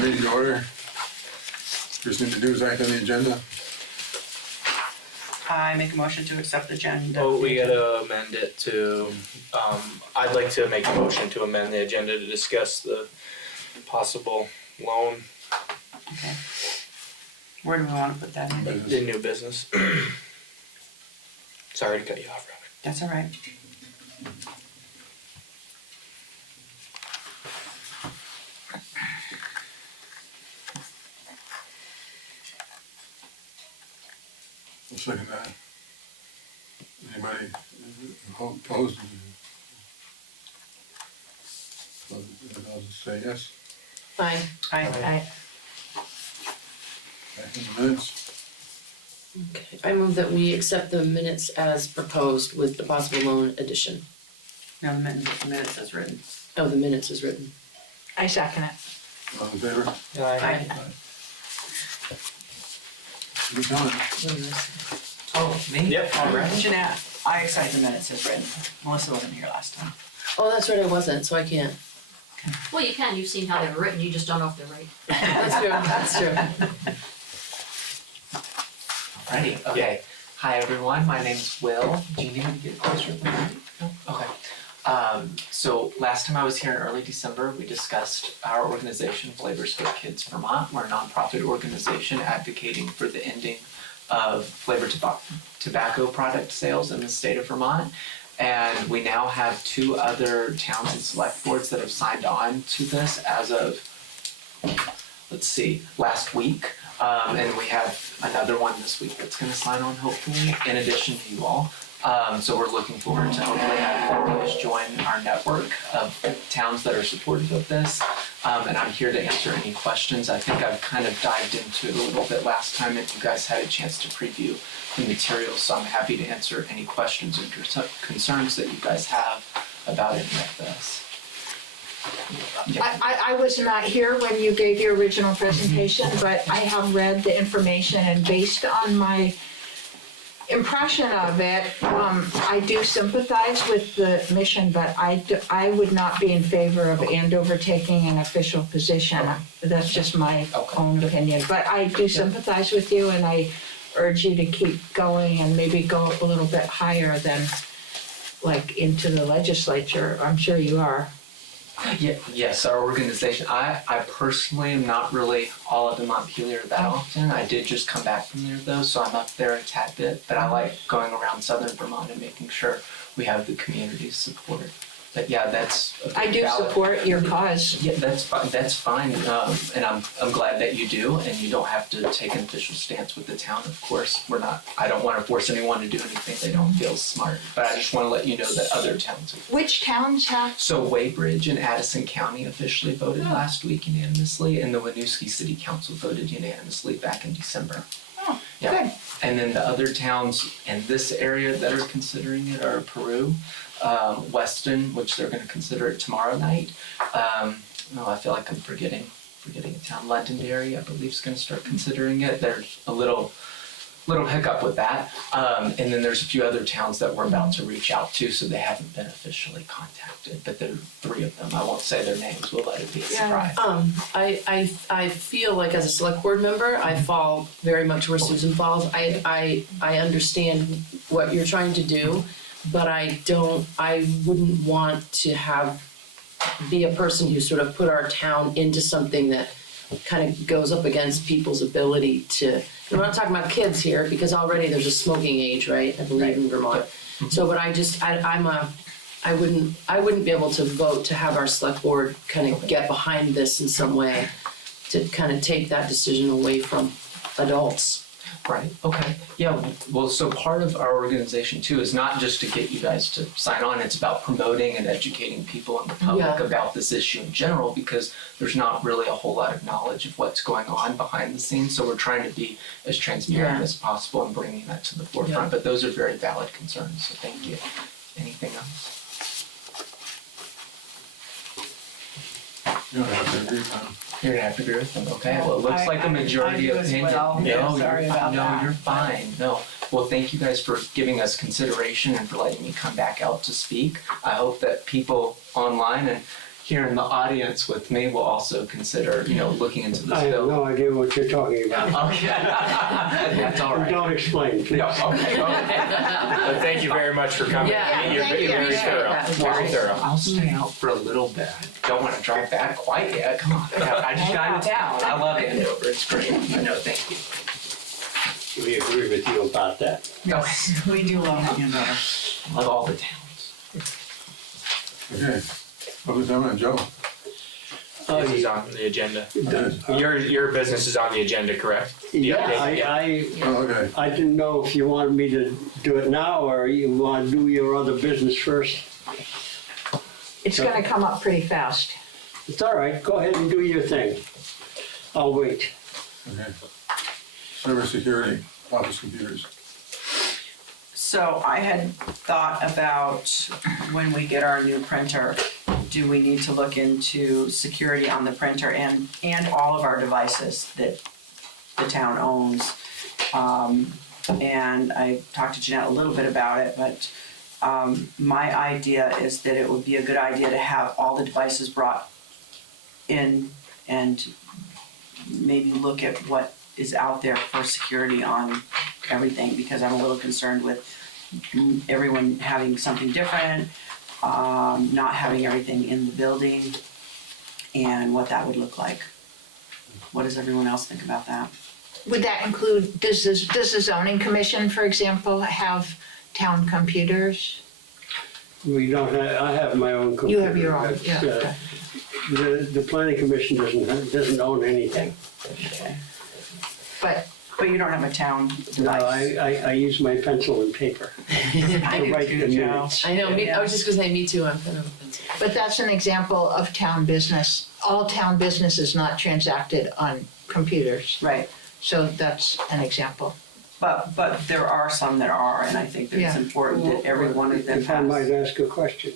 meeting to order. First thing to do is act on the agenda. I make a motion to accept the agenda. Oh, we gotta amend it to, I'd like to make a motion to amend the agenda to discuss the possible loan, Okay. Where do we want to put that in? the new business. Sorry to cut you off, Robert. That's all right. I'll second that. Anybody opposed? I'll just say yes. Aye. Aye. Back in the minutes. Okay, I move that we accept the minutes as proposed with the possible loan addition. No, the minutes as written. Oh, the minutes is written. I second it. All in favor? Aye. Good time. Oh, me? Yep. All right. Jeanette, I accept the minutes as written. Melissa wasn't here last time. Oh, that's right, I wasn't, so I can't. Well, you can. You've seen how they were written. You just don't know if they're right. That's true. Ready? Okay. Hi, everyone. My name's Will. Do you need me to get closer to the mic? No? Okay. So last time I was here in early December, we discussed our organization, Flavors for Kids Vermont. We're a nonprofit organization advocating for the ending of flavored tobacco product sales in the state of Vermont. And we now have 2 other towns and select boards that have signed on to this as of, last week. And we have another one this week that's going to sign on, hopefully, in addition to you all. So we're looking forward to hopefully having you guys join our network of towns that are supportive of this. And I'm here to answer any questions. I think I've kind of dived into it a little bit last time and you guys had a chance to preview the materials. So I'm happy to answer any questions or concerns that you guys have about any of this. Yeah. I was not here when you gave your original presentation, but I have read the information, and based on my impression of it, I do sympathize with the mission, but I would not be in favor of Andover taking an official position. That's just my own opinion. But I do sympathize with you, and I urge you to keep going and maybe go up a little bit higher than like into the legislature. I'm sure you are. Yeah, yes, our organization, I personally am not really all up in Montpelier that often. I did just come back from there though, so I'm up there a tad bit, but I like going around southern Vermont and making sure we have the community's support. But yeah, that's I do support your cause. Yeah, that's fine, and I'm glad that you do, and you don't have to take an official stance with the town. Of course, I don't want to force anyone to do anything they don't feel smart, but I just want to let you know that other towns have. Which towns have? So Weybridge and Addison County officially voted last week unanimously, and the Winooski City Council voted unanimously back in December. Oh, yeah. Good. And then the other towns in this area that are considering it are Peru, Weston, which they're going to consider it tomorrow night. I feel like I'm forgetting a town. Londonderry, I believe, is going to start considering it. There's a little hiccup with that. And then there's a few other towns that we're about to reach out to, so they haven't been officially contacted. But there are 3 of them. I won't say their names. We'll let it be a surprise. I feel like as a select board member, I fall very much where Susan falls. I understand what you're trying to do, but I wouldn't want to be a person who sort of put our town into something that kind of goes up against people's ability to, we're not talking about kids here because already there's a smoking age, right? I believe in Vermont. So, but I wouldn't be able to vote to have our select board kind of get behind this in some way to kind of take that decision away from adults. Right, okay. Yeah, well, so part of our organization too is not just to get you guys to sign on, it's about promoting and educating people in the public about this issue in general, because there's not really a whole lot of knowledge of what's going on behind the scenes. So we're trying to be as transparent as possible and bringing that to the forefront. But those are very valid concerns, so thank you. Anything else? You don't have to agree with them. You're gonna have to agree with them, okay? Well, it looks like a majority opinion. You're fine. No. Well, thank you guys for giving us consideration and for letting me come back out to speak. I hope that people online and here in the audience with me will also consider, looking into this I have bill. no idea what you're talking about. Okay. That's all right. Don't explain, please. No, okay. But thank you very much for coming. Yeah, You're thank you. very Appreciate thorough. that. Very thorough. I'll stay out for a little bit. Don't want to drive back quite yet. Come on. I just got into town. I love Andover. It's great. No, thank you. We agree with you about that. Yes, we do love Andover. Love all the towns. Okay, public comment, Joe. This is on the agenda. Yes. Your business is on the agenda, correct? Yeah, Oh, okay. I didn't know if you wanted me to do it now or you want to do your other business first. It's gonna come up pretty fast. It's all right, go ahead and do your thing. I'll wait. Okay. Cybersecurity, office computers. So I had thought about when we get our new printer, do we need to look into security on the printer and all of our devices that the town owns? And I talked to Jeanette a little bit about it, but my idea is that it would be a good idea to have all the devices brought in and maybe look at what is out there for security on everything, because I'm a little concerned with everyone having something different, not having everything in the building, and what that would look like. What does everyone else think about that? Would that include, does the zoning commission, for example, have town computers? We don't have, I have my own computer. You have your own, yeah. That's, the planning commission doesn't own anything. Okay. But But you don't have a town No, device. I use my pencil and paper. I do write too, the Joe. minutes. I know, I was just gonna say, me too, I'm kind of. But that's an example of town business. All town business is not transacted on computers. Right, So that's an example. but there are some that are, and I think that it's Yeah. important that every one of them If I might has. ask a question,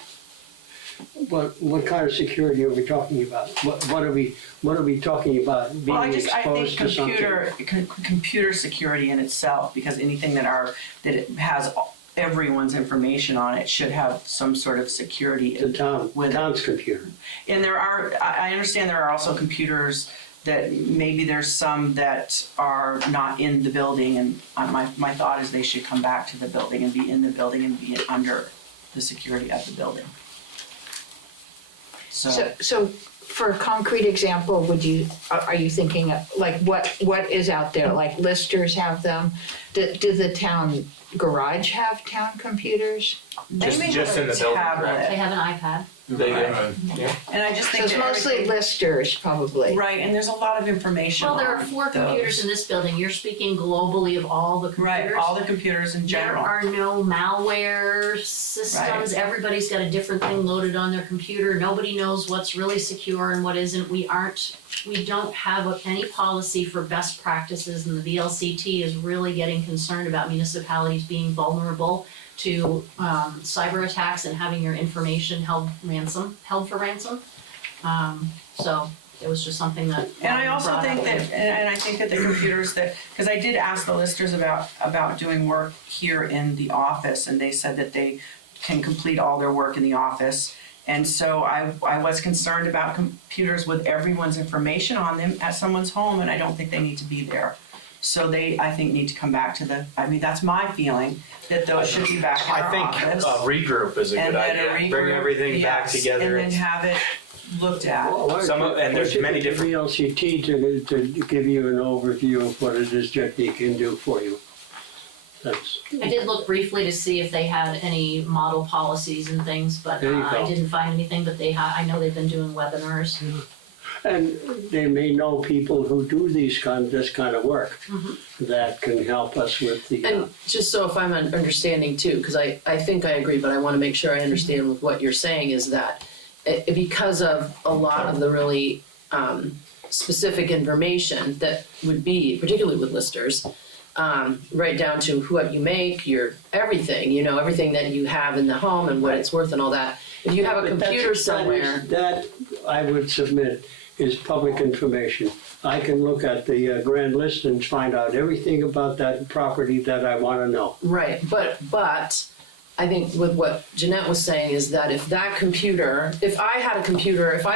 what kind of security are we talking about? What are we talking about? Well, I Being think exposed to something? computer security in itself, because anything that it has everyone's information on it should have some sort of security. The town's computer. And I understand there are also computers that maybe there's some that are not in the building, and my thought is they should come back to the building and be in the building and be under the security of the building. So for a concrete example, are you thinking of, like, what is out there? Like listers have them? Do the town garage have town computers? They may Just have in a the building, tablet. They have an iPad. They do. Yeah. And I just So think it's that mostly everything- listers, probably. Right, and there's a lot of information Well, there are on 4 those. computers in this building. You're speaking globally of all the computers. Right, all the computers in There general. are no malware systems. Everybody's got a different thing loaded on their computer. Nobody knows what's really secure and what isn't. We don't have any policy for best practices, and the VLCT is really getting concerned about municipalities being vulnerable to cyber attacks and having your information held for ransom. So it was just something that. And I also brought think up. that, and I think that the computers that, because I did ask the listers about doing work here in the office, and they said that they can complete all their work in the office. And so I was concerned about computers with everyone's information on them at someone's home, and I don't think they need to be there. So I think, need to come back to that's my feeling, that those should be back in I our think office. regroup is a And good then a idea. Bring regroup, everything back yes, together. And then have it looked at. And there's many different- VLCT to give you an overview of what it is that they can do for you. That's, I did look briefly to see if they had any model policies and things, but There you I go. didn't find anything, but I know they've been doing webinars. and they may know people who do this kind of work that can help us with the. And just so if I'm understanding too, because I think I agree, but I want to make sure I understand with what you're saying is that because of a lot of the really specific information that would be, particularly with listers, right down to what you make, your everything, everything that you have in the home and what it's worth and all that. If you have a But computer somewhere. That I would submit is public information. I can look at the grand list and find out everything about that property that I want to know. Right, but I think with what Jeanette was saying is that if I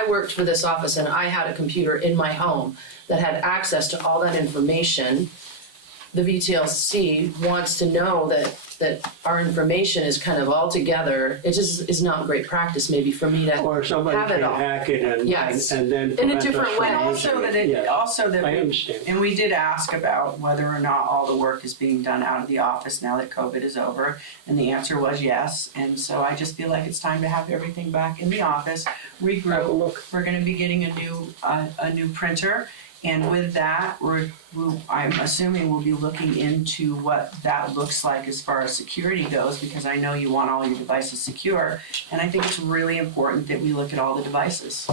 worked for this office and I had a computer in my home that had access to all that information, the VTLC wants to know that our information is kind of all together. It just is not great practice maybe for me to Or somebody have it can all. hack it and Yes. then In a prevent us different from way. And using also that it. it, Yeah, also that I we, understand. and we did ask about whether or not all the work is being done out of the office now that COVID is over, and the answer was yes. And so I just feel like it's time to have everything back in the office, Have a regroup. look. We're gonna be getting a new printer, and with that, I'm assuming we'll be looking into what that looks like as far as security goes, because I know you want all your devices secure, and I think it's really important that we look at all the devices.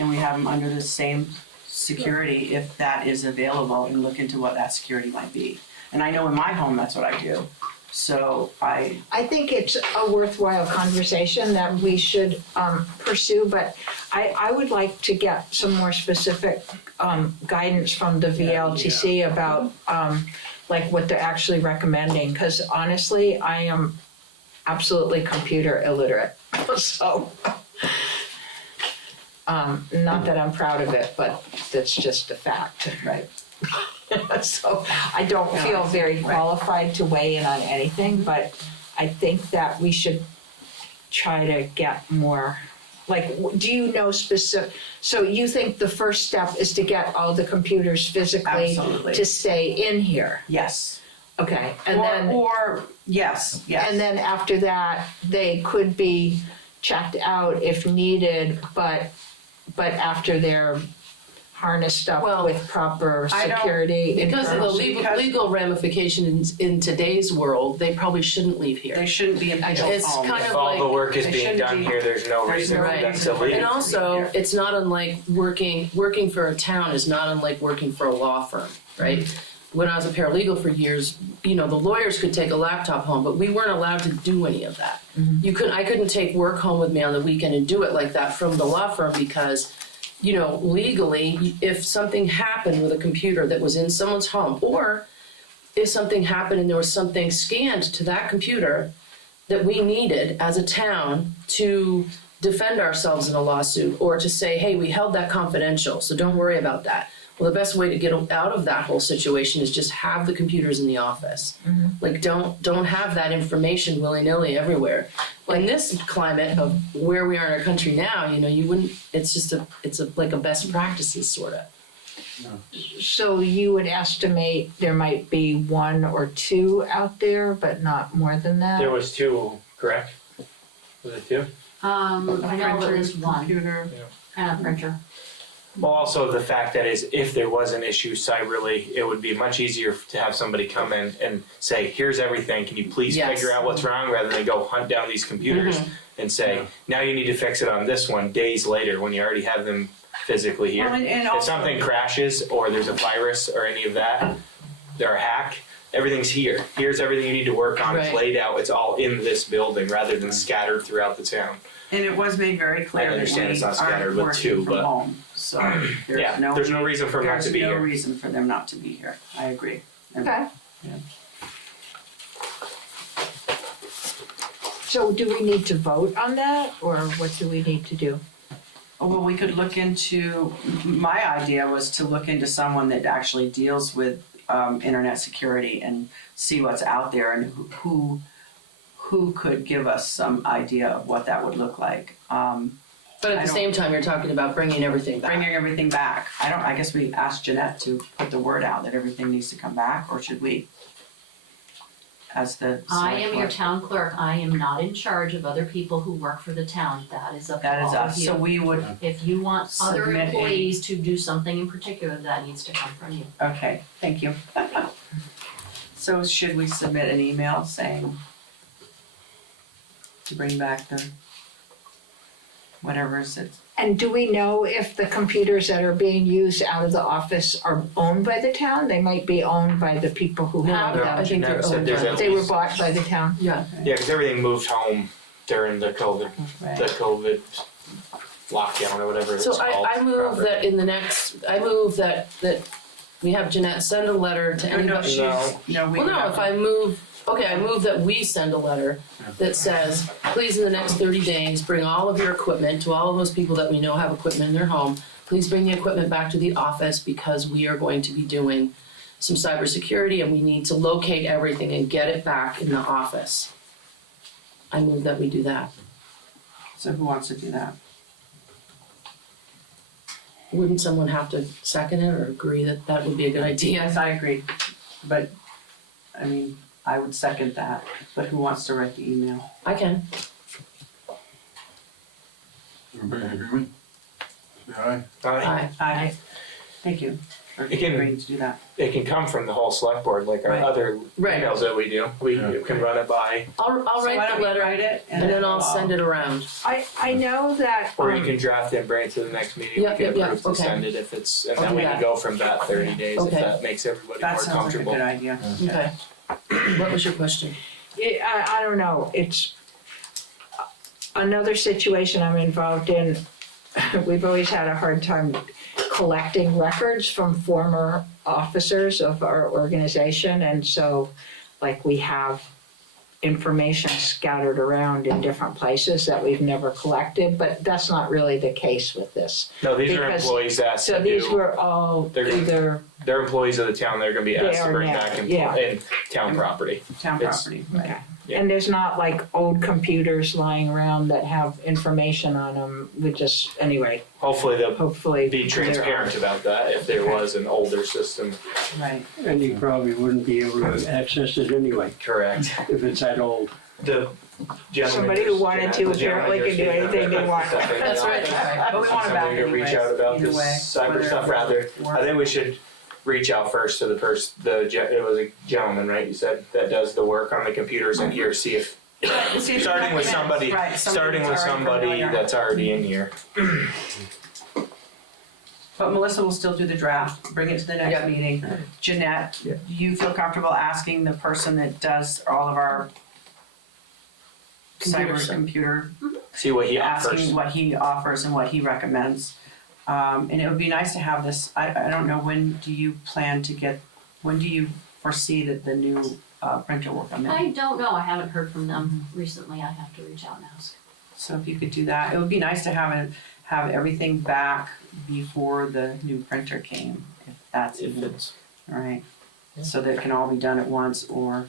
And we have them under the same security if that is available, and look into what that security might be. And I know in my home, that's what I do. So I think it's a worthwhile conversation that we should pursue, but I would like to get some more specific guidance from the VLTC about like what they're actually recommending, because honestly, I am absolutely computer illiterate. So, not that I'm proud of it, but that's just a fact. right. So I don't feel very qualified to weigh in on anything, but I think that we should try to get more, like, do you know specific, so you think the first step is to get all the computers physically Absolutely. to stay in here? Yes. Okay, and then, Or yes. and then after that, they could be checked out if needed, but after they're harnessed up Well, with proper I don't- security. Because of the internal legal ramifications in today's world, they probably shouldn't leave here. They shouldn't be in people's It's homes. kind If of all the like- work is They being shouldn't done be- here, there's no there's reason no for them reason to for leave. And also, it's not unlike working for a town is not unlike working for a law firm, right? When I was a paralegal for years, the lawyers could take a laptop home, but we weren't allowed to do any of that. I couldn't take work home with me on the weekend and do it like that from the law firm because, legally, if something happened with a computer that was in someone's home, or if something happened and there was something scanned to that computer that we needed as a town to defend ourselves in a lawsuit, or to say, hey, we held that confidential, so don't worry about that. Well, the best way to get out of that whole situation is just have the computers in the office. Like, don't have that information willy-nilly everywhere. In this climate of where we are in our country now, you wouldn't. It's like a best practices sort of. So you would estimate there might be one or two out there, but not more than that? There was two, correct? Was it two? I know at least one, Computer. and a printer. Well, also the fact that is, if there was an issue cyberly, it would be much easier to have somebody come in and say, here's everything, can you please Yes. figure out what's wrong, rather than go hunt down these computers and say, now you need to fix it on this one days later when you already have them physically here. Well, and If also- something crashes or there's a virus or any of that, they're a hack, everything's here. Here's everything you need to work on, it's Right. laid out, it's all in this building rather than scattered throughout the town. And it was made very clear I that understand we it's not scattered aren't with working two, from but- home. So Yeah, there's no reason for them not to be There's no here. reason for them not to be here. I agree. And- Okay. Yeah. So do we need to vote on that, or what do we need to do? Oh, well, we could look into, my idea was to look into someone that actually deals with internet security and see what's out there and who could give us some idea of what that would look like. But I at the don't- same time, you're talking about bringing everything back. Bringing everything back. I guess we asked Jeanette to put the word out that everything needs to come back, or should we? As the I am select your board? town clerk, I am not in charge of other people who work for the town, that is up to That is all of us. So you. we would, If you want other Submit a- employees to do something in particular, that needs to come from you. okay, thank you. So should we submit an email saying to bring back the whatever is it? And do we know if the computers that are being used out of the office are owned by the town? They might be owned by the people who have they're- I them. think they're Jeanette said owned there's by- at They were least- bought by the town? Yeah. Yeah, because everything moved home during the COVID lockdown or whatever it's So called. I move that that we have Jeanette send a letter to No, anybody. she's, no, we. Well, no, if I move, Okay, I move that we send a letter that says, please in the next 30 days, bring all of your equipment to all of those people that we know have equipment in their home. Please bring the equipment back to the office because we are going to be doing some cybersecurity and we need to locate everything and get it back in the office. I move that we do that. So who wants to do that? Wouldn't someone have to second it or agree that that would be a good idea? Yes, I agree, but, I mean, I would second that, but who wants to write the email? I can. Everybody in agreement? Say aye. Aye. Aye. Thank you for Again- agreeing to do that. It can come from the whole select board, like our Right. other Right. emails that we do. We Yeah. can run it by, I'll So why write don't the we letter write it and then I'll send it around. I know that, or you can draft it and bring it to the next meeting. Yep, We yep, can yep, approve to okay. send it if it's, and I'll then do we can that. go from that 30 days if Okay. that makes everybody That more sounds like a comfortable. good idea. Okay. What was your question? I don't know, it's another situation I'm involved in. We've always had a hard time collecting records from former officers of our organization, and so, like, we have information scattered around in different places that we've never collected, but that's not really the case with this. No, these are Because- employees asked So to these do, were all They're- either, they're employees of the town, they're gonna be They asked to are bring now, back yeah. in town property. Town It's- property, right. okay. Yeah. And there's not like old computers lying around that have information on them, we just, anyway, Hopefully they'll hopefully. be transparent about that if there was an older system. Right. And you probably wouldn't be able to access it anyway, Correct. if it's that old. The gentleman. Somebody who just- wanted the to gentleman apparently just can do gave me anything they that want. stuff right That's now. right, that's right. But we want it back Somebody to reach anyways, out about either this way, cyber whether stuff it's rather. work. I think we should reach out first to the person, it was a gentleman, right, you said, that does the work on the computers in here, see if, See if starting with it somebody, right, starting with that's already somebody familiar. that's already in here. But Melissa will still do the draft, bring it to the next Yeah. meeting. Jeanette, Yeah. do you feel comfortable asking the person that does all of our Computer cyber stuff. computer, See what he asking offers. what he offers and what he recommends? And it would be nice to have this, I don't know, when do you foresee that the new printer will come in? I don't know, I haven't heard from them recently, I'd have to reach out and ask. So if you could do that, it would be nice to have everything back before the new printer came, if that's If even, it's, right? Yeah. So that it can all be done at once, or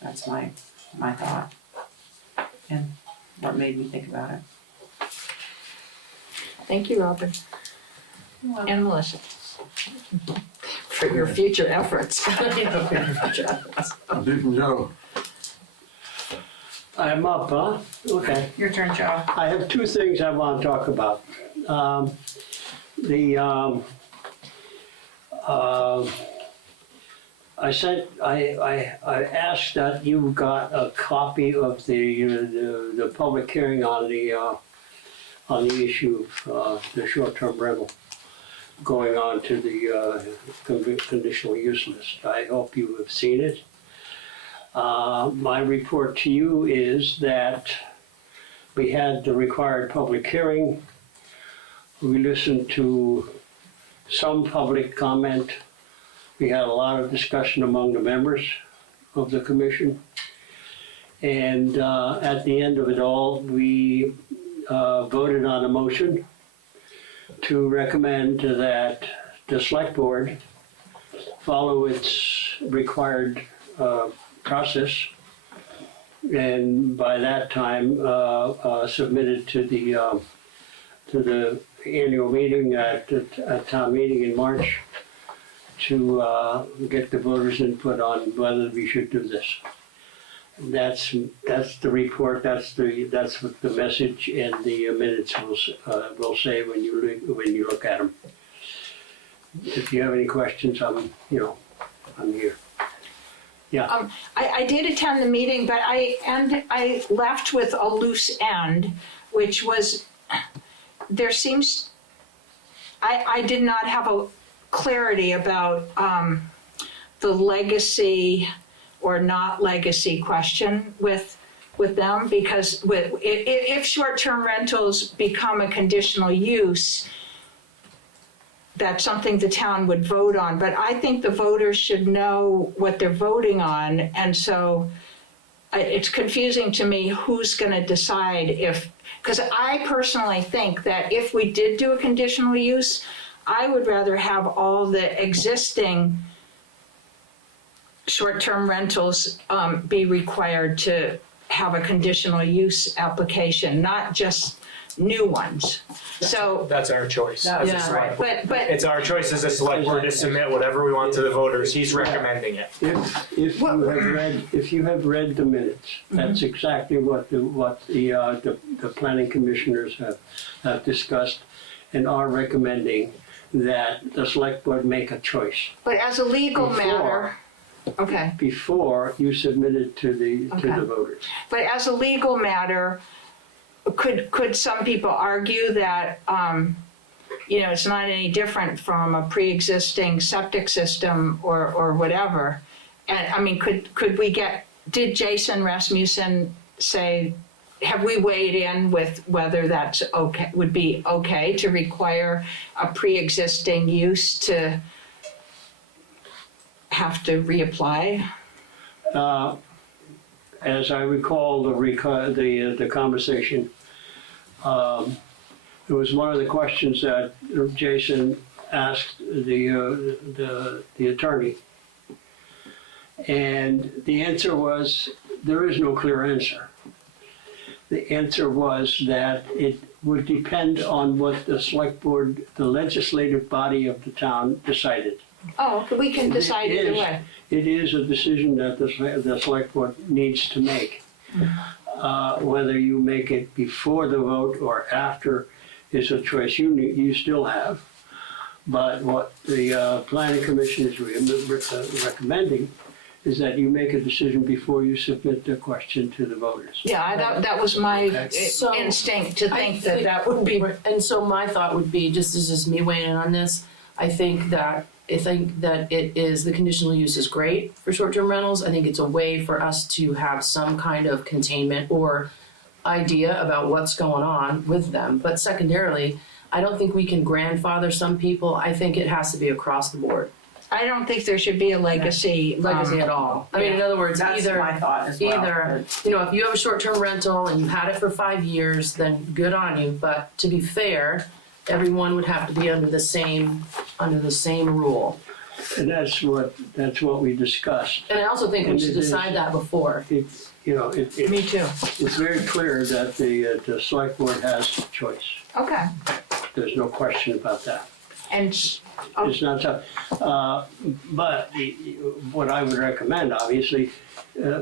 that's my thought. And what made me think about it. Thank you, Robin. And Melissa. For your future efforts. Update from Joe. I'm up, huh? Okay. Your turn, Joe. I have two things I want to talk about. I asked that you got a copy of the public hearing on the issue of the short-term rental going on to the conditional use list. I hope you have seen it. My report to you is that we had the required public hearing. We listened to some public comment. We had a lot of discussion among the members of the commission. And at the end of it all, we voted on a motion to recommend that the select board follow its required process, and by that time submitted to the annual meeting at town meeting in March to get the voters' input on whether we should do this. That's the report. That's what the message and the minutes will say when you look at them. If you have any questions, I'm here. Yeah. I did attend the meeting, but I left with a loose end, which was, I did not have a clarity about the legacy or not legacy question with them, because if short-term rentals become a conditional use, that's something the town would vote on, but I think the voters should know what they're voting on, and so it's confusing to me who's gonna decide if, because I personally think that if we did do a conditional use, I would rather have all the existing short-term rentals be required to have a conditional use application, not just new ones. So, That's our choice. That was Yeah. just right. but It's our choice as a select board to submit whatever we want to the voters. He's recommending it. If you have read the minutes, that's exactly what the planning commissioners have discussed and are recommending, that the select board make a choice as a legal matter, okay. before you submit it to the Okay. voters. But as a legal matter, could some people argue that, it's not any different from a pre-existing septic system or whatever? And, I mean, could we did Jason Rasmussen say, have we weighed in with whether that's okay, would be okay to require a pre-existing use to have to reapply? As I recall the conversation, it was one of the questions that Jason asked the attorney. And the answer was, there is no clear answer. The answer was that it would depend on what the select board, the legislative body of the town, decided. Oh, we can decide either way. It is a decision that the select board needs to make. Whether you make it before the vote or after is a choice you still have. But what the planning commission is recommending is that you make a decision before you submit the question to the voters. Yeah, that was my So, instinct to I think that would be. And so my thought would be, just as is me weighing in on this, I think that it is, the conditional use is great for short-term rentals. I think it's a way for us to have some kind of containment or idea about what's going on with them. But secondarily, I don't think we can grandfather some people. I think it has to be across the board. I don't think there should be a legacy. At all. I mean, in other words, That's either my thought as well. if you have a short-term rental and you've had it for 5 years, then good on you. But to be fair, everyone would have to be under the same rule. And that's what we discussed. And I also think we And should it is- decide that before. Me too. It's very clear that the select board has a choice. Okay, There's no question about that. and, It's not tough. But what I would recommend, obviously,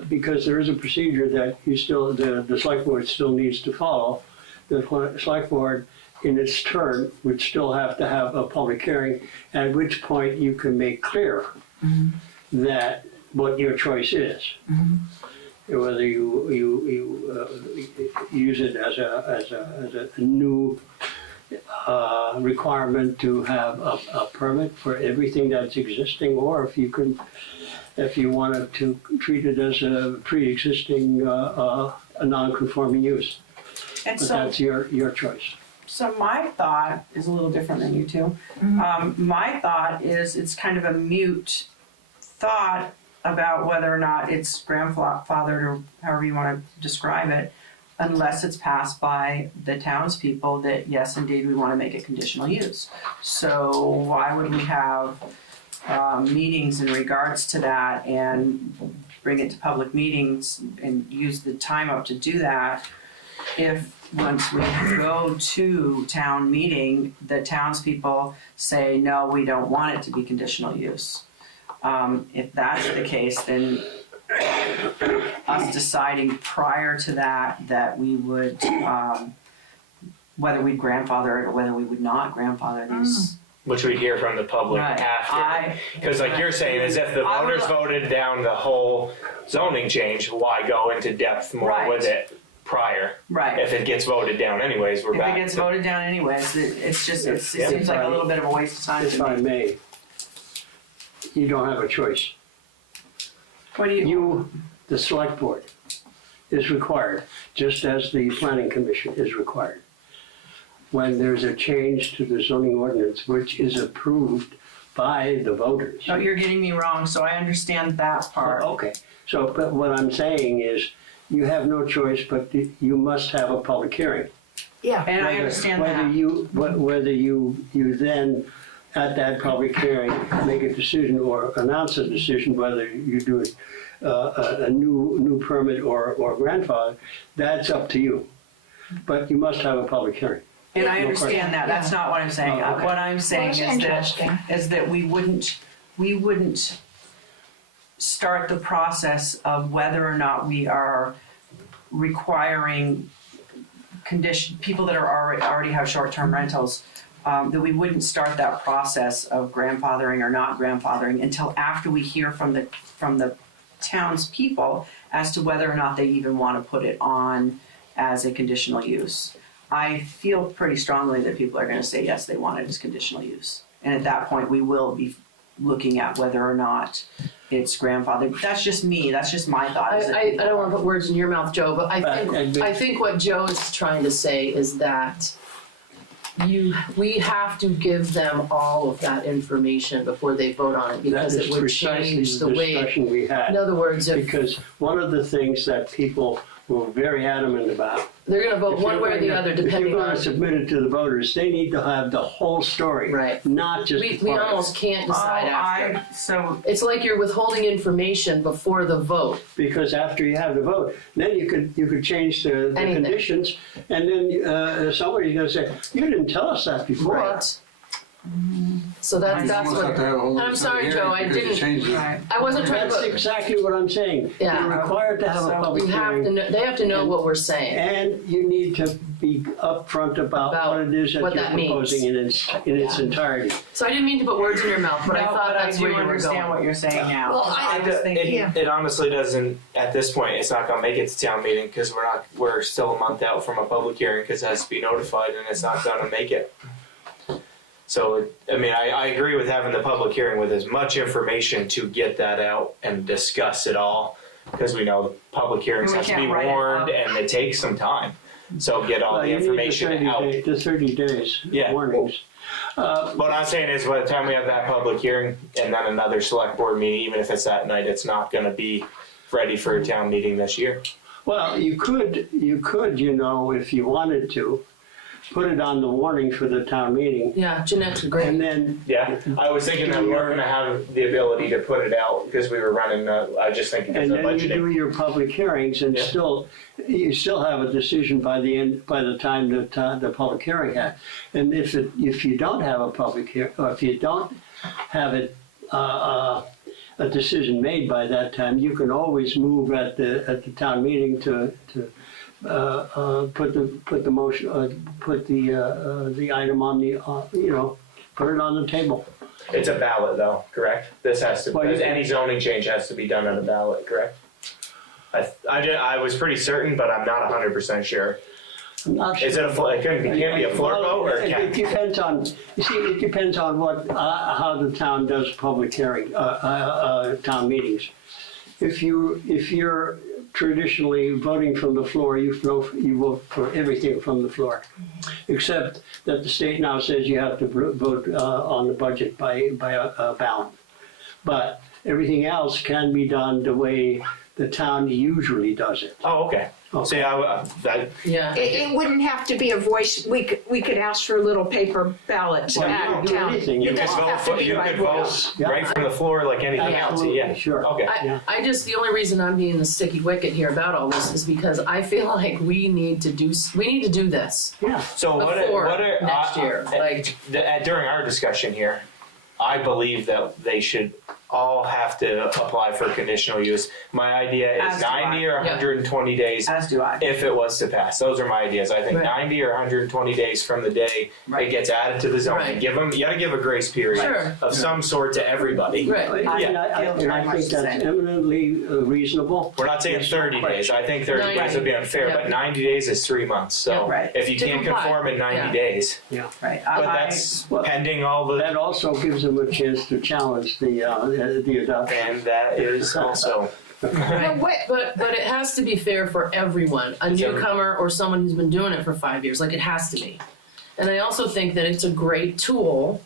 because there is a procedure that the select board still needs to follow, the select board in its turn would still have to have a public hearing, at which point you can make clear that what your choice is. Whether you use it as a new requirement to have a permit for everything that's existing, or if you wanted to treat it as a pre-existing a non-conforming use. And But so, that's your choice. so my thought is a little different than you two. My thought is it's kind of a mute thought about whether or not it's grandfathered or however you want to describe it, unless it's passed by the townspeople that, yes, indeed, we want to make it conditional use. So why would we have meetings in regards to that and bring it to public meetings and use the time up to do that if once we go to town meeting, the townspeople say, no, we don't want it to be conditional use. If that's the case, then us deciding prior to that we would, whether we'd grandfather it or whether we would not grandfather these. Which we hear from the public Right. after. Because like you're saying, is if the I would voters li- voted down the whole zoning change, why go into depth more Right. with it prior? Right. If it gets voted down anyways, we're If back it gets to- voted down anyways, it Yeah. seems like a little bit of a waste of time If to I me. may, you don't have a choice. What do you? The select board, is required, just as the planning commission is required. when there's a change to the zoning ordinance, which is approved by the voters. No, you're getting me wrong, so I understand that part. Okay, so, but what I'm saying is, you have no choice, but you must have a public hearing. Yeah. And I understand Whether that. whether you then, at that public hearing, make a decision or announce a decision, whether you do a new permit or grandfather, that's up to you. But you must have a public hearing. And I No understand question. that, that's not what I'm saying. Oh, okay. What I'm saying That's is interesting. that we wouldn't start the process of whether or not we are requiring people that are already have short-term rentals, that we wouldn't start that process of grandfathering or not grandfathering until after we hear from the townspeople as to whether or not they even want to put it on as a conditional use. I feel pretty strongly that people are going to say yes, they want it as conditional use. And at that point, we will be looking at whether or not it's grandfathered. That's just me, that's just my thought. is that I people don't are- wanna put words in your mouth, Joe, but I think what Joe is trying to say is that we have to give them all of that information before they vote on it, because That it is would precisely change the the way. discussion we In had. other words, if Because one of the things that people were very adamant about, they're gonna vote if one you're way or the going to- other, if you're depending going on. to submit it to the voters, they need to have the whole story. Right. Not just We part. almost can't decide after. So It's like you're withholding information before the vote. Because after you have the vote, then you could change the Anything. conditions, and then somebody's gonna say, you didn't tell us that before. What? So that's You almost have what, to have a whole I'm sorry, hearing Joe, I because you didn't- changed it. I wasn't trying to That's put, exactly what I'm saying. Yeah. You're required to have a So public you have to hearing, know, they have to know what we're saying. and you need to be upfront about About what it is that what you're that means. proposing in its entirety. So I didn't mean to put words in your mouth, but I No, thought that's where I you do were understand going. what you're saying now. Well, I was thinking, yeah. It honestly doesn't, at this point, it's not gonna make it to town meeting, cause we're still a month out from a public hearing, cause it has to be notified and it's not gonna make it. So, I agree with having the public hearing with as much information to get that out and discuss it all, cause we know the public hearings We have to be can't write it warned up. and it takes some time. So get all Well, the you need information out. The 30 days Yeah. warnings. What I'm saying is by the time we have that public hearing and then another select board meeting, even if it's that night, it's not gonna be ready for a town meeting this year. Well, you could, if you wanted to, put it on the warning for the town meeting, Yeah, Jeanette's great. and then Yeah, I was thinking that we're gonna have the ability to put it out because we were running, I was just thinking because And of then you budgeting. do your public hearings and Yeah. you still have a decision by the time that the public hearing had. And if you don't have a public hearing, or if you don't have it, a decision made by that time, you can always move at the town meeting to put the motion, put the item on put it on the table. It's a ballot though, correct? This has to, Well, you- any zoning change has to be done on a ballot, correct? I was pretty certain, but I'm not 100% sure. I'm not Is it sure. it can't be a floor Well, vote or it can? depends on, it depends on how the town does public hearing, town meetings. If you're traditionally voting from the floor, you vote for everything from the floor. Except that the state now says you have to vote on the budget by a ballot. But everything else can be done the way the town usually does it. Oh, okay. See, Yeah. It wouldn't have to be a voice, we could ask for little paper ballots Well, you at can do town. anything. you It can doesn't vote, have to be you by could vote voice. Yeah. right from the floor like anything else, yeah. Sure. Okay. Yeah. I just, the only reason I'm being the sticky wicket here about all this is because I feel like we need to do this Yeah. So what before are next year. Like, during our discussion here, I believe that they should all have to apply for conditional use. My idea As is do I. 90 or Yeah. 120 days As do I. if it was to pass. Those are my ideas. I think Right. 90 or 120 days from the day Right. it gets added to the zoning. Right. You gotta give a grace period Sure. of some sort to everybody. right. And I I feel very think much the that's same. eminently reasonable. We're not saying There's no 30 days. question. I think 30 days 90. would be unfair, Yeah. but 90 days is 3 months. So Yeah, right. if you To can't comply. conform in 90 Yeah. days, Right. but that's well, pending all the, That also gives them a chance to challenge the adoption. and that is also. Now, what- But it has to be fair for everyone, a It's every- newcomer or someone who's been doing it for 5 years, like it has to be. And I also think that it's a great tool,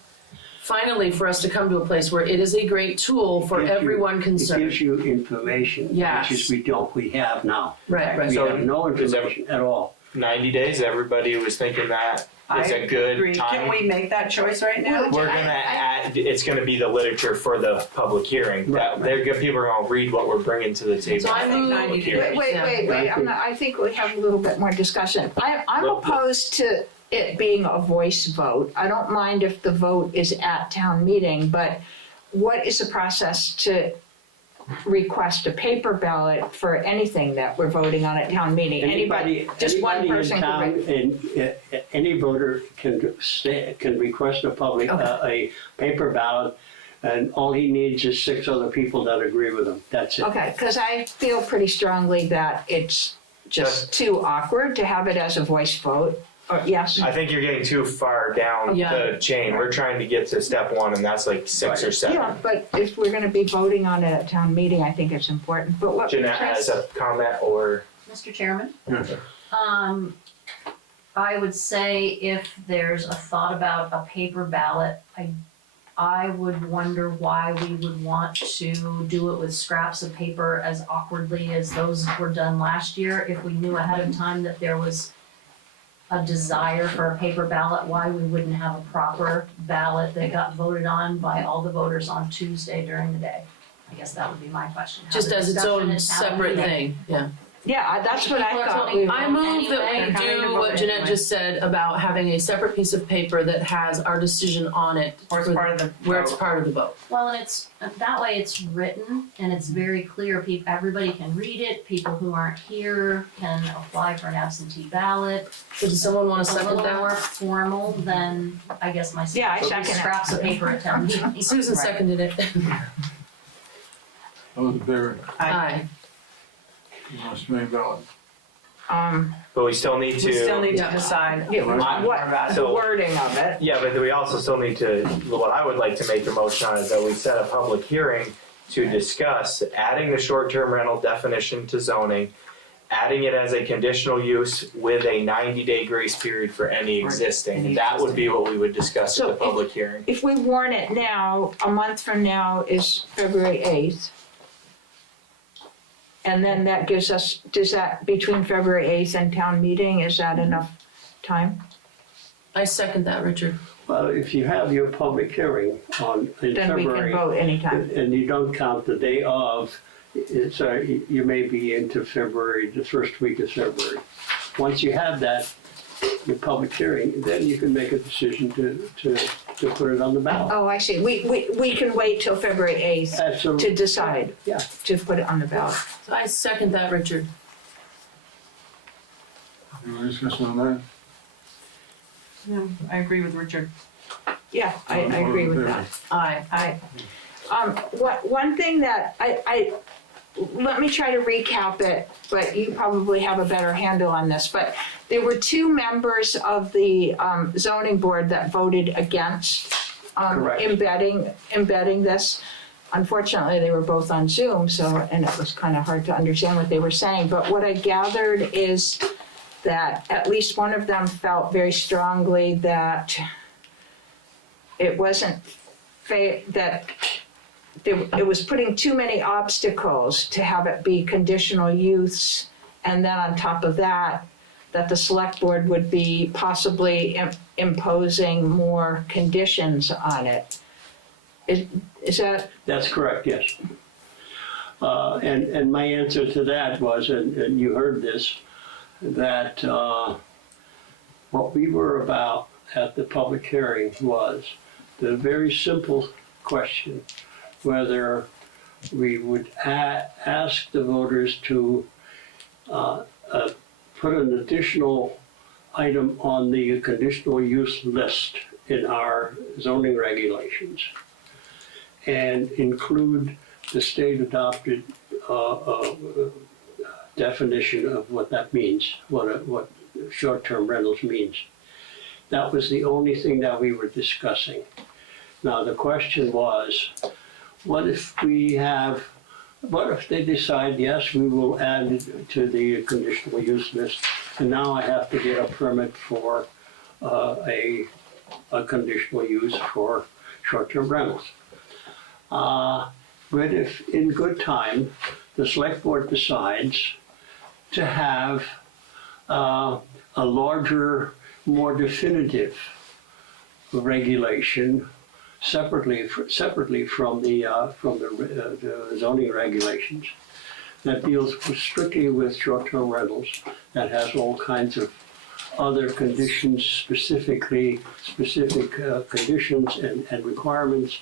finally, for us to come to a place where it is a great tool for Gives you- everyone It concerned. gives you information, Yes. which is we have now. Right, We So have no is that- information at all. 90 days, everybody was thinking that is a good agree. time. Can we make that choice right now? We're gonna add, it's gonna be the literature for the public hearing. Right. People are gonna read what we're bringing to the table. So I for the move- public 90 hearing. days. Wait, I think we have a little bit more discussion. I'm opposed to it being a voice vote. I don't mind if the vote is at town meeting, but what is the process to request a paper ballot for anything that we're voting on at town meeting? Anybody, just one anybody in person town, can. and any voter can request a paper ballot, and all he needs is 6 other people that agree with him. That's it. Okay, because I feel pretty strongly that it's just too awkward to have it as a voice vote. Or, yes? I think you're getting too far down Yeah. the chain. We're trying to get to step 1, and that's like 6 or 7. Yeah, but if we're gonna be voting on it at town meeting, I think it's important, but what? Jeanette has a comment, or Mr. Chairman? Yes. I would say if there's a thought about a paper ballot, I would wonder why we would want to do it with scraps of paper as awkwardly as those were done last year. If we knew ahead of time that there was a desire for a paper ballot, why we wouldn't have a proper ballot that got voted on by all the voters on Tuesday during the day. I guess that would be my question. Have Just the as its discussion own at town separate meeting. thing, yeah. Yeah, that's what I People are thought. voting- we were- I move that Anyway, we having to do vote what Jeanette anyway. just said about having a separate piece of paper that has our decision on it. Or it's for- part of the Where it's vote. part of the vote. Well, and it's, that way it's written and it's very clear, everybody can read it, people who aren't here can apply for an absentee ballot. So does someone wanna It's a second little more that? formal than, I guess, my. Yeah, I would be second it. Scraps of paper at town meeting. Susan Right. seconded it. Those in favor, Aye. motion made valid. but we still need to. We still need to Yeah. decide. Yeah, more what, about it. the wording of it. Yeah, but we also still need to, what I would like to make a motion on is that we set a public hearing to discuss adding the short-term rental definition to zoning, adding it as a conditional use with a 90-day grace period for any existing. any That would be what we would discuss So at the public hearing. If we warn it now, a month from now is February 8th. And then that gives us, does that, between February 8th and town meeting, is that enough time? I second that, Richard. Well, if you have your public hearing in Then we can February, vote anytime. and you don't count the day of, you may be into February, the first week of February. Once you have that, your public hearing, then you can make a decision to put it on the ballot. Oh, I see. We can wait till February 8th Absolutely. to decide, Yeah. to put it on the ballot. So I second that, Richard. Any more discussion on that? No, I agree with Richard. Yeah, I agree with that. Aye. One thing that let me try to recap it, but you probably have a better handle on this, but there were 2 members of the zoning board that voted against Correct. embedding this. Unfortunately, they were both on Zoom, and it was kind of hard to understand what they were saying, but what I gathered is that at least one of them felt very strongly that it wasn't that it was putting too many obstacles to have it be conditional use, and then on top of that, that the select board would be possibly imposing more conditions on it. Is that? That's correct, yes. And my answer to that was, and you heard this, that what we were about at the public hearing was the very simple question whether we would ask the voters to put an additional item on the conditional use list in our zoning regulations and include the state adopted definition of what that means, what short-term rentals means. That was the only thing that we were discussing. Now, the question was, what if they decide, yes, we will add it to the conditional use list, and now I have to get a permit for a conditional use for short-term rentals. But if in good time, the select board decides to have a larger, more definitive regulation separately from the zoning regulations that deals strictly with short-term rentals, that has all kinds of other conditions, specific conditions and requirements.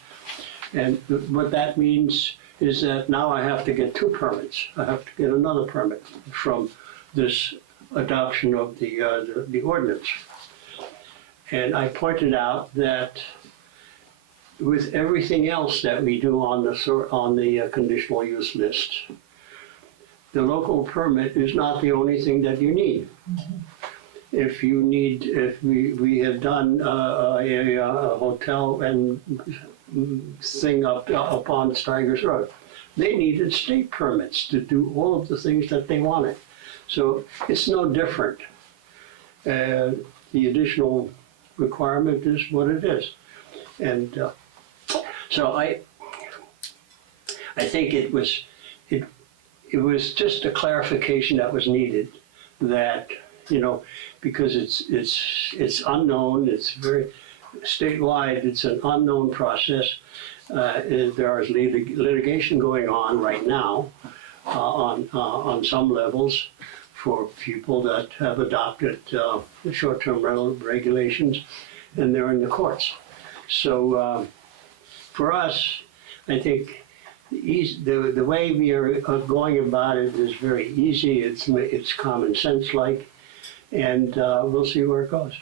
And what that means is that now I have to get 2 permits. I have to get another permit from this adoption of the ordinance. And I pointed out that with everything else that we do on the conditional use list, the local permit is not the only thing that you need. If we have done a hotel and thing up on Steigers Road, they needed state permits to do all of the things that they wanted. So it's no different. The additional requirement is what it is. And so I think it was just a clarification that was needed, that, because it's unknown, it's very statewide, it's an unknown process. There is litigation going on right now on some levels for people that have adopted the short-term rental regulations, and they're in the courts. So for us, I think the way we are going about it is very easy. It's common sense like, and we'll see where it goes.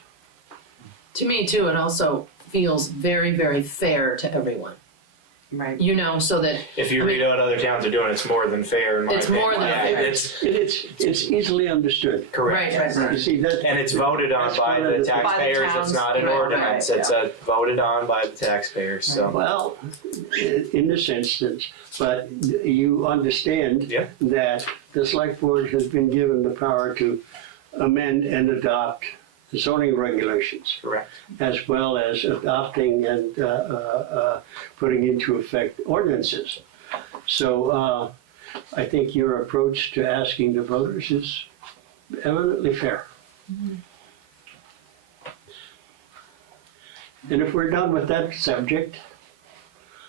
To me too, it also feels very, very fair to everyone. Right. So that If you read what other towns are doing, it's more than fair in my It's opinion. more than Yeah, fair. It's It's easily understood. correct. Right. You see that, And it's voted on That's by one of the the- taxpayers, it's towns, not an right, ordinance, right, it's voted on by the taxpayers, so. well, in this instance, but you understand Yeah. that the select board has been given the power to amend and adopt zoning regulations, Correct. as well as adopting and putting into effect ordinances. So I think your approach to asking the voters is eminently fair. And if we're done with that subject,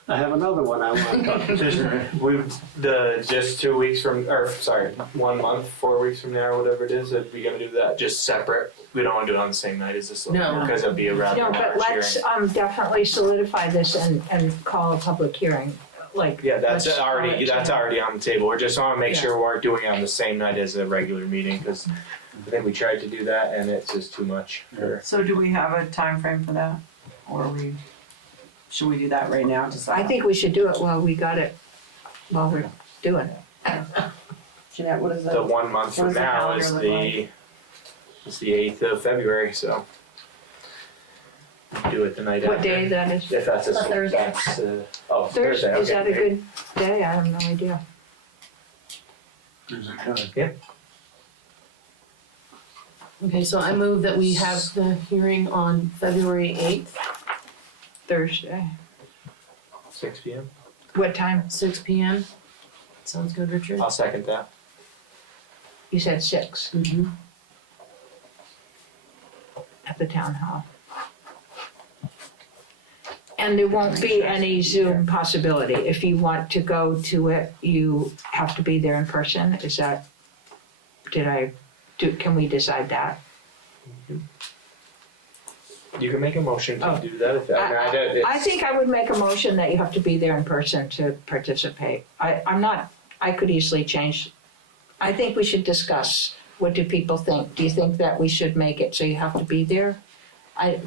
I have another one I want to talk about. Just 2 weeks from, or sorry, 1 month, 4 weeks from now, whatever it is, are we gonna do that just separate? We don't wanna do it on the same night as this one. No. Because it'd be a rather No, but large let's hearing. definitely solidify this and call a public hearing, like. Yeah, that's Let's- already on the table, we just wanna make Yeah. sure we're doing it on the same night as a regular meeting, cause I think we tried to do that and it's just too much for. So do we have a time frame for that? Or should we do that right now? I think we should do it while we got it, while we're doing it. Jeanette, what is The 1 month What from does the now calendar is look the 8th of February, so. Do it the night after. What day that is? If that's a Thursday. that's, oh, Thursday, Thursday, is that a okay. good day? I have no idea. There's a Okay, so I move that we have the hearing on February 8th, Thursday. 6 p.m. What time? 6 p.m. Sounds good, Richard? I'll second that. You said 6 Mm-hmm. at the town hall. And there won't be any Zoom possibility. If you want to go to it, you have to be there in person. Is that, can we decide that? You can make a motion to Oh. do that if I think I would make a motion that you have to be there in person to participate. I could easily change. I think we should discuss, what do people think? Do you think that we should make it so you have to be there? I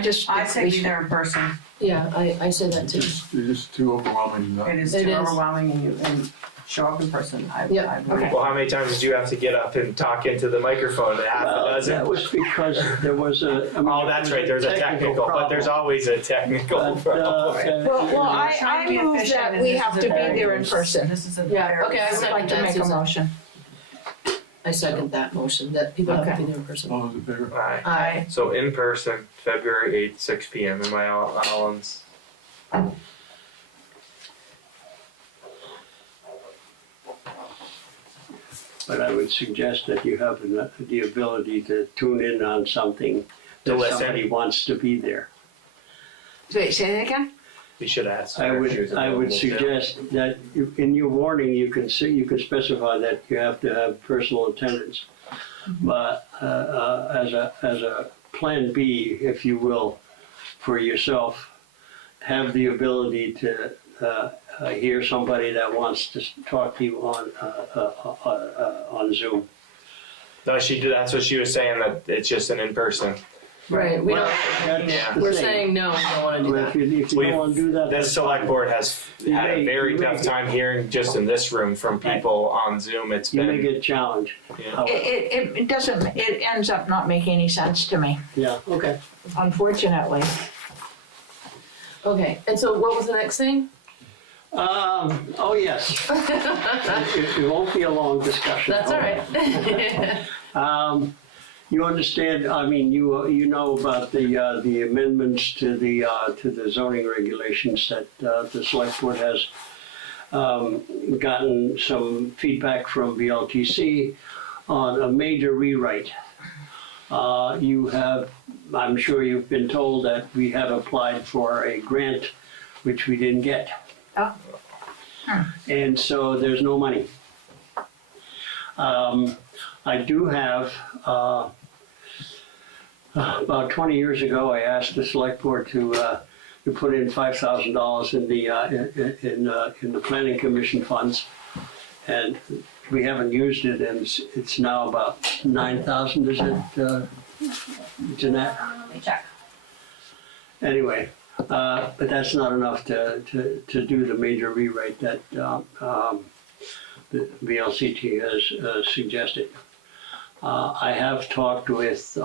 just I think say we be should. there in person. Yeah, I said that too. It's just too overwhelming. It is It too is. overwhelming and show up in person. Yep. I agree. Okay. Well, how many times did you have to get up and talk into the microphone? Half a That dozen? was because there was a. Oh, that's right, there's a technical, but there's always a technical problem. Well, I Trying to be move efficient, that and we this have is to a be very- there in person. This is a Yeah, very. okay, I I'd second like to that, make a Susan. motion. I second that motion, that people have to be there in person. All those in favor? Aye. Aye. So in person, February 8th, 6 p.m. in my Allen's. But I would suggest that you have the ability to tune in on something To that listen. somebody wants to be there. Wait, say that again? We should ask. I her if she was would available, too. suggest that in your warning, you can specify that you have to have personal attendance. But as a plan B, if you will, for yourself, have the ability to hear somebody that wants to talk to you on Zoom. No, she did. That's what she was saying. That it's just an in-person. Right, we don't, That's Yeah. the we're thing. saying no, we don't wanna do But that. if you don't want to do that, This that's select fine. board has You had a may- very you may tough get- time hearing just in this room from people on Zoom. It's You may been get challenged. Yeah. However, It doesn't, it ends up not making any sense to me, Yeah, okay. unfortunately. Okay, and so what was the next thing? Oh, yes. It won't be a long discussion. That's all right. You understand, I mean, you know about the amendments to the zoning regulations that the select board has gotten some feedback from VLTC on a major rewrite. I'm sure you've been told that we have applied for a grant, which we didn't get. Oh. And so there's no money. I do have, about 20 years ago, I asked the select board to put in $5,000 in the planning commission funds. And we haven't used it, and it's now about 9,000, is it, Jeanette? Let me check. Anyway, but that's not enough to do the major rewrite that the VLCT has suggested. I have talked with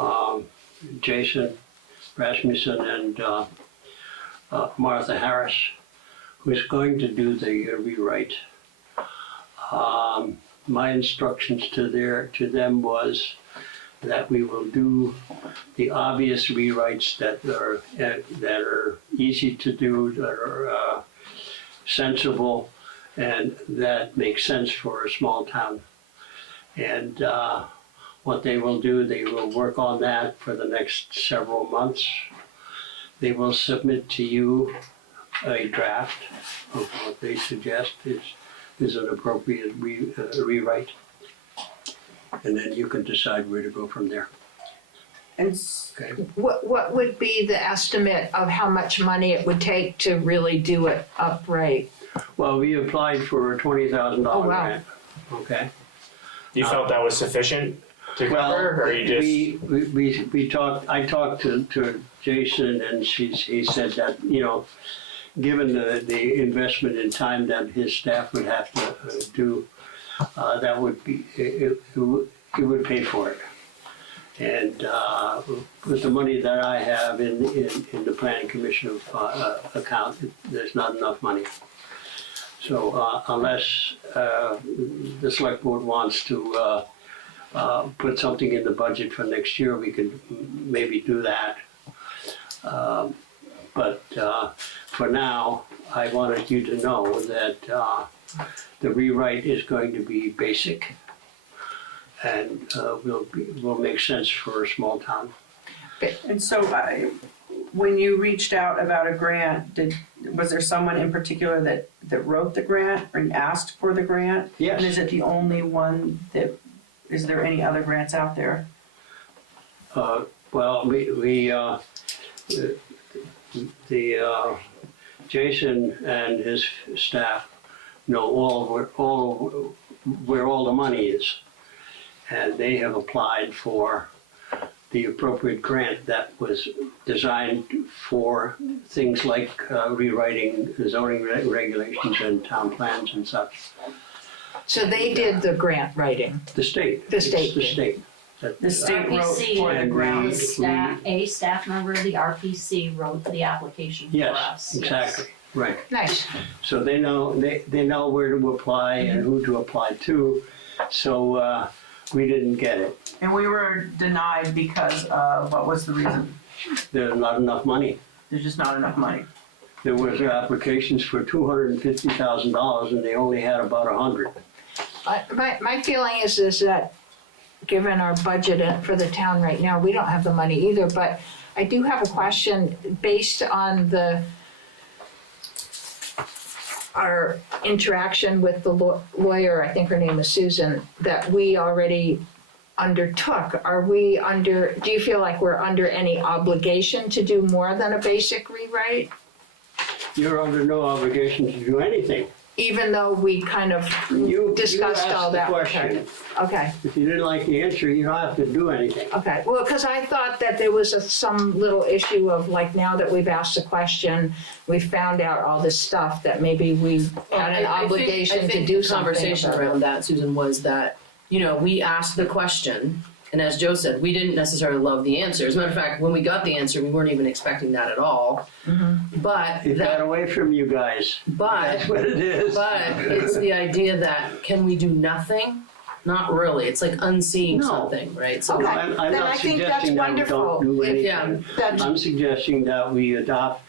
Jason Rasmussen and Martha Harris, who's going to do the rewrite. My instructions to them was that we will do the obvious rewrites that are easy to do, that are sensible, and that make sense for a small town. And what they will do, they will work on that for the next several months. They will submit to you a draft of what they suggest is an appropriate rewrite. And then you can decide where to go from there. And Okay. What would be the estimate of how much money it would take to really do it upright? Well, we applied for a $20,000 Oh, wow. grant. Okay. You felt that was sufficient to Well, cover, or you just? we talked. I talked to Jason, and he said that, you know, given the investment in time that his staff would have to do, that would be it would pay for it. And with the money that I have in the planning commission account, there's not enough money. So unless the select board wants to put something in the budget for next year, we could maybe do that. But for now, I wanted you to know that the rewrite is going to be basic and will make sense for a small town. And so, when you reached out about a grant, was there someone in particular that wrote the grant and asked for the grant? Yes. And is it the only one is there any other grants out there? Well, Jason and his staff know where all the money is. And they have applied for the appropriate grant that was designed for things like rewriting zoning regulations and town plans and such. So they did the grant writing. The state. The state It's the did. state. That- The state wrote RPC, for the And grant. a staff member of the RPC wrote the application for Yes, us. exactly, right. Nice. So they know where to apply and who to apply to. So we didn't get it. And we were denied because of, what was the reason? There's not enough money. There's just not enough money. There was applications for $250,000 and they only had about 100. My feeling is that, given our budget for the town right now, we don't have the money either, but I do have a question based on our interaction with the lawyer, I think her name is Susan, that we already undertook. Do you feel like we're under any obligation to do more than a basic rewrite? You're under no obligation to do anything. Even though we kind of discussed all that? You asked the question. Okay. If you didn't like the answer, you don't have to do anything. Okay, well, because I thought that there was some little issue of like, now that we've asked the question, we've found out all this stuff, that maybe we had an obligation to do something I think the conversation about it. around that, Susan, was that, we asked the question, and as Joe said, we didn't necessarily love the answer. As a matter of fact, when we got the answer, we weren't even expecting that at all. But It got away from you guys. That's what it is. But it's the idea that, can we do nothing? Not really. It's like unseeing No. something, right? So Okay. I'm Then not I think that's suggesting that we wonderful. don't do anything. Yeah. That's, I'm suggesting that we adopt,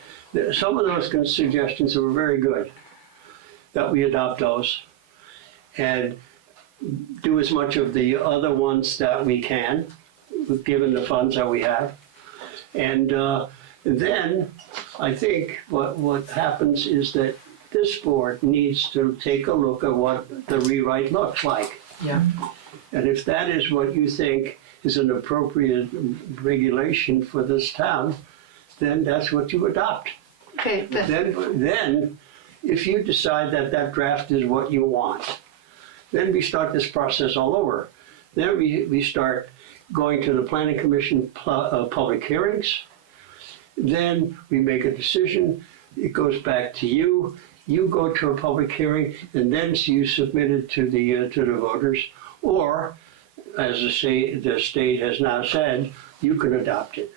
some of those suggestions were very good, that we adopt those and do as much of the other ones that we can, given the funds that we have. And then I think what happens is that this board needs to take a look at what the rewrite looks like. Yeah. And if that is what you think is an appropriate regulation for this town, then that's what you adopt. okay, Then, if you decide that that draft is what you want, then we start this process all over. Then we start going to the planning commission public hearings. Then we make a decision, it goes back to you. You go to a public hearing, and then you submit it to the voters. Or, as the state has now said, you can adopt it.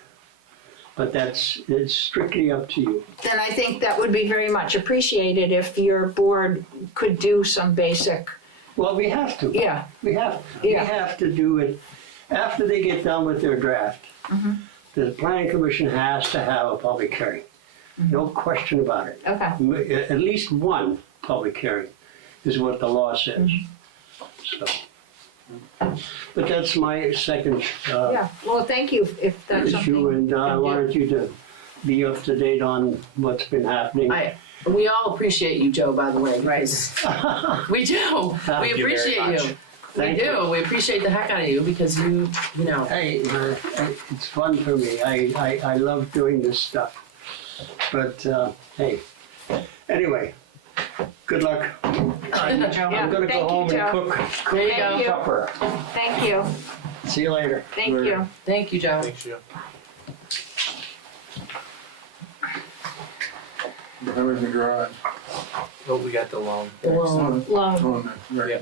But it's strictly up to you. then I think that would be very much appreciated if your board could do some basic, Well, we have to. yeah, We have to do it after they get done with their draft. The planning commission has to have a public hearing. No question about it. okay. At least one public hearing is what the law says. So, but that's my second Yeah, well, thank you if that's issue, something. and I wanted you to be up to date on what's been happening. We all appreciate you, Joe, by the way. Right. We do. We Thank you very appreciate much. you. Thank we do. you. We appreciate the heck out of you because you know. Hey, it's fun for me. I love doing this stuff. But hey, anyway, good luck. I'm Yeah, gonna thank go you, home and Joe. cook There you Thank go. you. supper. Thank you, See you later. thank you. Thank you, Joe. Thanks, Joe. The highway and garage. Oh, we got the loan. Well, Loan. Oh, no, right. Yeah.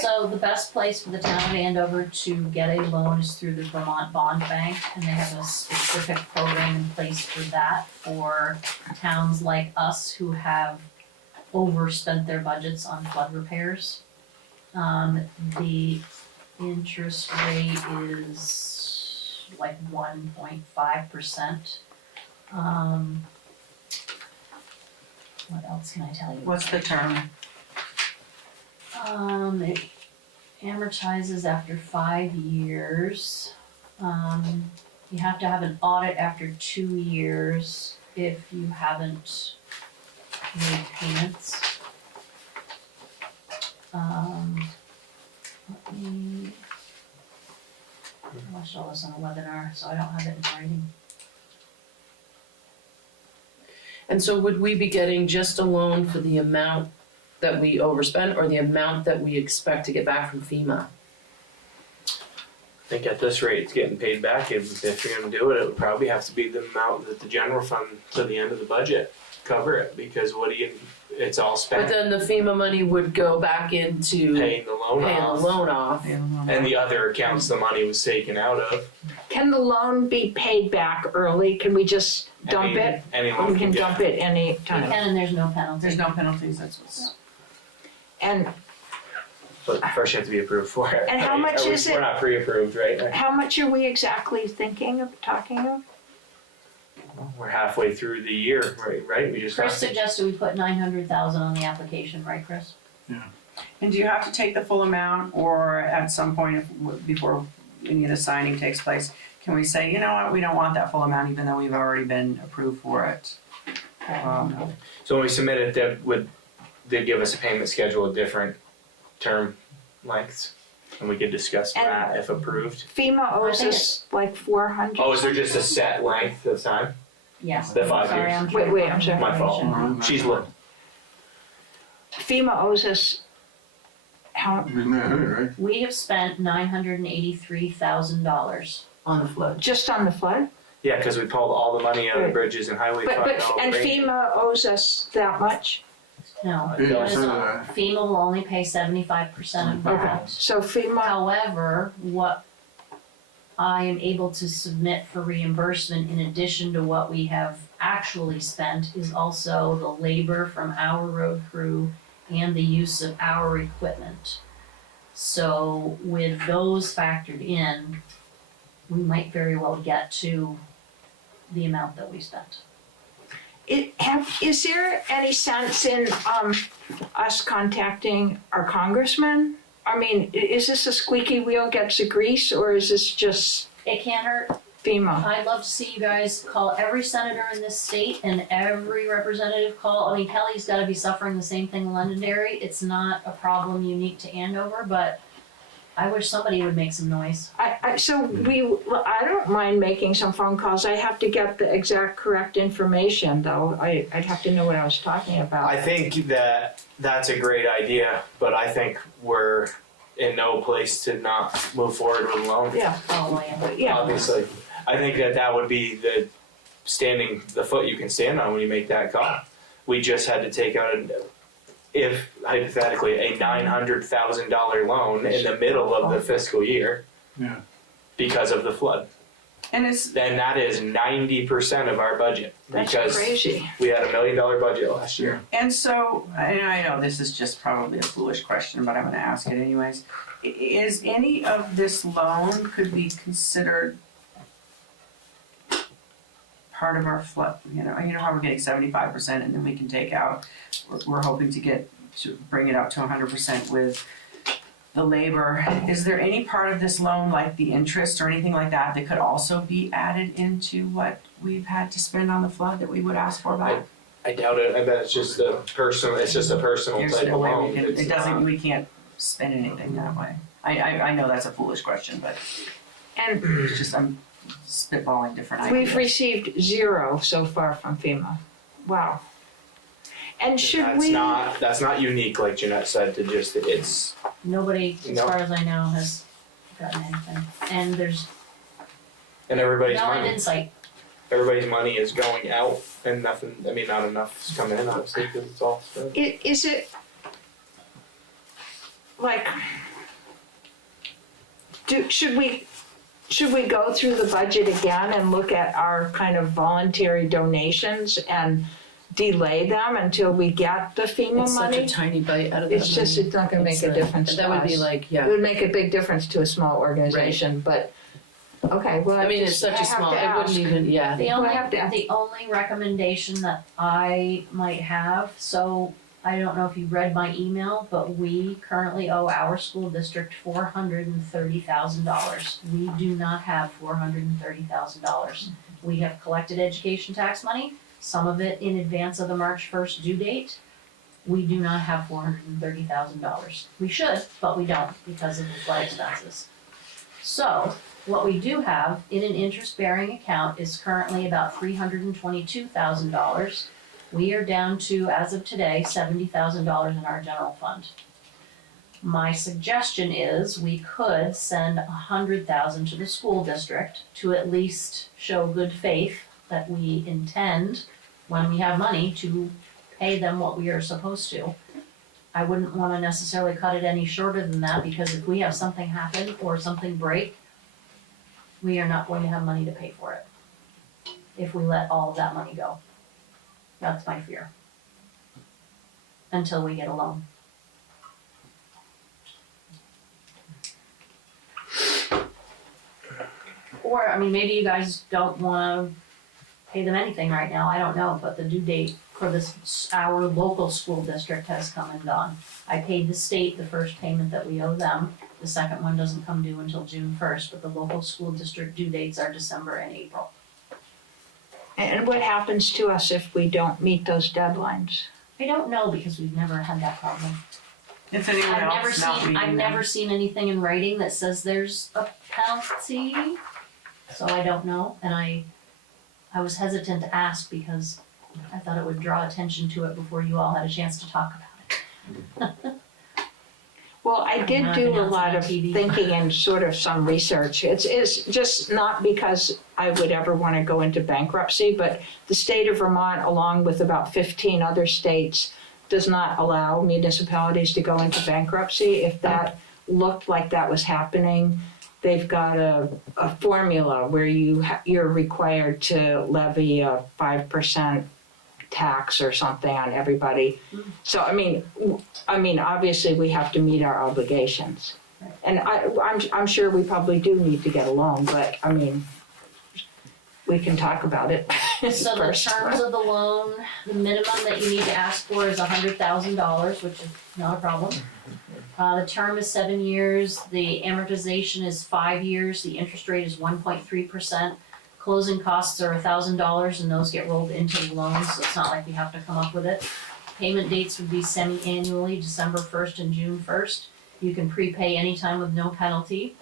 So the best place for the town of Andover to get a loan is through the Vermont Bond Bank, and they have a specific program in place for that, for towns like us who have overspent their budgets on flood repairs. The interest rate is like 1.5%. What else can I tell you? What's the term? It amortizes after 5 years. You have to have an audit after 2 years if you haven't made payments. Let me, I watched all this on a webinar, so I don't have it in writing. and so would we be getting just a loan for the amount that we overspent or the amount that we expect to get back from FEMA? I think at this rate, it's getting paid back. If you're gonna do it, it would probably have to be the amount that the general fund to the end of the budget cover it. Because what do you it's all But spent then the FEMA money would go back into paying the loan paying the off. loan off. And the other accounts the money was taken out of. Can the loan be paid back early? Can we just dump it? Any Or loan we can get. dump it any You time? can, and there's no penalty. There's no penalties, that's what's. And But first you have to be approved for it. And how much is it? We're not pre-approved, right? how much are we exactly thinking of, talking of? We're halfway through the year, right? We just Chris got suggested we put 900,000 on the application, right, Chris? And do you have to take the full amount, or at some point before any of the signing takes place, can we say, you know what, we don't want that full amount even though we've already been approved for it? So when we submit it, they'd give us a payment schedule of different term lengths, and we could discuss And- that if approved. FEMA owes us like 400. Oh, is there just a set length of time? Yes. The 5 Sorry, years. I'm trying Wait, to I'm sorry. My fault. She's looking. FEMA owes us, how, Isn't that right? We have spent $983,000. On the flood. just on the flood? Yeah, because we pulled all the money out of Right. bridges and highway fund. And FEMA owes us that much? No, Yeah, FEMA's so all- that- FEMA will only pay 75% of Okay, that. so FEMA, However, what I am able to submit for reimbursement in addition to what we have actually spent is also the labor from our road crew and the use of our equipment. So with those factored in, we might very well get to the amount that we spent. is there any sense in, us contacting our congressman? I mean, is this a squeaky wheel gets the grease, or is this just It can't hurt. FEMA? I'd love to see you guys call every senator in this state and every representative call. I mean, Kelly's gotta be suffering the same thing in Londonderry. It's not a problem unique to Andover, but I wish somebody would make some noise. I don't mind making some phone calls. I have to get the exact correct information, though. I'd have to know what I was talking about. I think that that's a great idea, but I think we're in no place to not move forward with a loan. Yeah, Oh, yeah. yeah. Obviously, I think that would be the foot you can stand on when you make that call. We just had to take out if hypothetically a $900,000 loan in the middle of the fiscal year. Yeah. Because of the flood. And it's, Then that is 90% of our budget. That's Because crazy. we had $1 million budget last year. and so, and I know this is just probably a foolish question, but I'm gonna ask it anyways. Is any of this loan could be considered part of our flood, you know how we're getting 75% and then we can take out, we're hoping to bring it up to 100% with the labor. Is there any part of this loan, like the interest or anything like that, that could also be added into what we've had to spend on the flood that we would ask for back? I doubt it. I bet it's just a personal There's type no of way loan. we can, It's it doesn't, not- we can't spend anything that way. I know that's a foolish question, but And it's just, I'm spitballing different ideas. we've received 0 so far from FEMA. Wow. And should That's we? not unique, like Jeanette said, to just, it's, Nobody, as No. far as I know, has gotten anything. And there's and everybody's no end money. in sight. Everybody's money is going out and nothing, I mean, not enough is coming in, obviously, because it's all spent. Is it like, should we go through the budget again and look at our kind of voluntary donations and delay them until we get the FEMA It's such a money? tiny bite out of that It's just, money. it's not gonna make a difference to That would be us. like, It yeah. would make a big difference to a small organization, but, okay, well, I mean, it's such a small, it wouldn't even, yeah. The Well, only, I have to- the only recommendation that I might have, so I don't know if you read my email, but we currently owe our school district $430,000. We do not have $430,000. We have collected education tax money, some of it in advance of the March 1st due date. We do not have $430,000. We should, but we don't because of the flood expenses. So, what we do have in an interest-bearing account is currently about $322,000. We are down to, as of today, $70,000 in our general fund. My suggestion is we could send $100,000 to the school district to at least show good faith that we intend, when we have money, to pay them what we are supposed to. I wouldn't wanna necessarily cut it any shorter than that, because if we have something happen or something break, we are not going to have money to pay for it if we let all of that money go. That's my fear. Until we get a loan. Or, I mean, maybe you guys don't wanna pay them anything right now, I don't know, but the due date for this, our local school district has come and gone. I paid the state the first payment that we owe them, the second one doesn't come due until June 1st, but the local school district due dates are December and April. And what happens to us if we don't meet those deadlines? I don't know, because we've never had that problem. If anyone I've never else not seen, reading I've them. never seen anything in writing that says there's a penalty, so I don't know, and I was hesitant to ask because I thought it would draw attention to it before you all had a chance to talk about it. Well, I did do a lot of thinking and sort of some research. It's just not because I would ever want to go into bankruptcy, but the state of Vermont, along with about 15 other states, does not allow municipalities to go into bankruptcy. If that looked like that was happening, they've got a formula where you're required to levy a 5% tax or something on everybody. So I mean, obviously we have to meet our obligations, and I'm sure we probably do need to get a loan, but I mean, we can talk about it So the first. terms of the loan, the minimum that you need to ask for is $100,000, which is not a problem. The term is 7 years, the amortization is 5 years, the interest rate is 1.3%. Closing costs are $1,000 and those get rolled into the loan, so it's not like we have to come up with it. Payment dates would be semi-annually, December 1st and June 1st. You can prepay anytime with no penalty.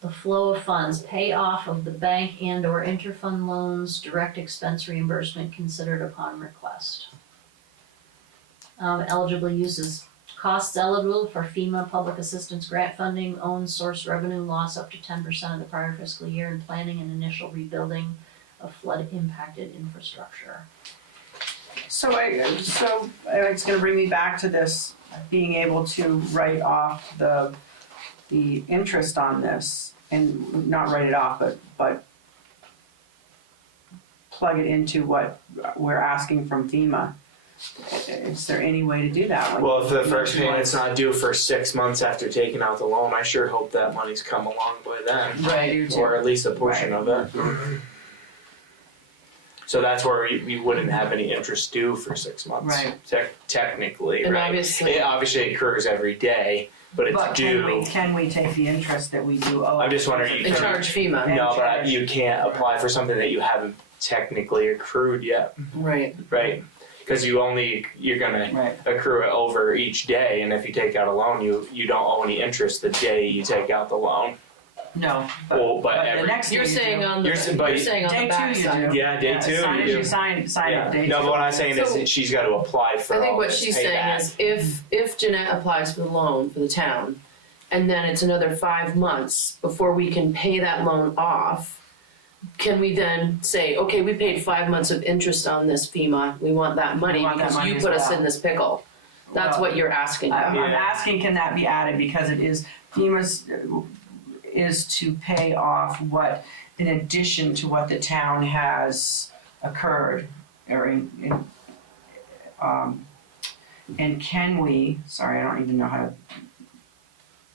The flow of funds, pay off of the bank and or interfund loans, direct expense reimbursement considered upon request. Eligible uses, costs eligible for FEMA public assistance grant funding, own source revenue loss up to 10% of the prior fiscal year, and planning and initial rebuilding of flood impacted infrastructure. So it's gonna bring me back to this, being able to write off the interest on this, and not write it off, but plug it into what we're asking from FEMA. Is there any way to do that? Well, if the first payment's not due for 6 months after taking out the loan, I sure hope that money's come along by then. Right. Or at least a portion of it. So that's where we wouldn't have any interest due for 6 months. Right. Technically, And right? obviously- It obviously occurs every day, but it's But due. can we take the interest that we do owe? I'm just wondering. And charge FEMA. And No, charge. but you can't apply for something that you haven't technically accrued yet, Right. right? Because you're gonna Right. accrue it over each day, and if you take out a loan, you don't owe any interest the day you take out the loan. No, Well, but but the every next day You're you saying do. on the, You're s- but- you're saying on Day the 2 backside. you do. Yeah, day 2 Sign you it, do. you sign Yeah. it, day 2. No, but what I'm saying is that she's got to apply for I think all what this she's saying payback. is if Jeanette applies for the loan for the town, and then it's another 5 months before we can pay that loan off, can we then say, okay, we paid 5 months of interest on this FEMA, we want that money We want that because money you as put us well. in this pickle? That's Well, what you're asking I'm about. asking, can that be added, because it is, FEMA's is to pay off what, in addition to what the town has occurred, or and can we, sorry, I don't even know how to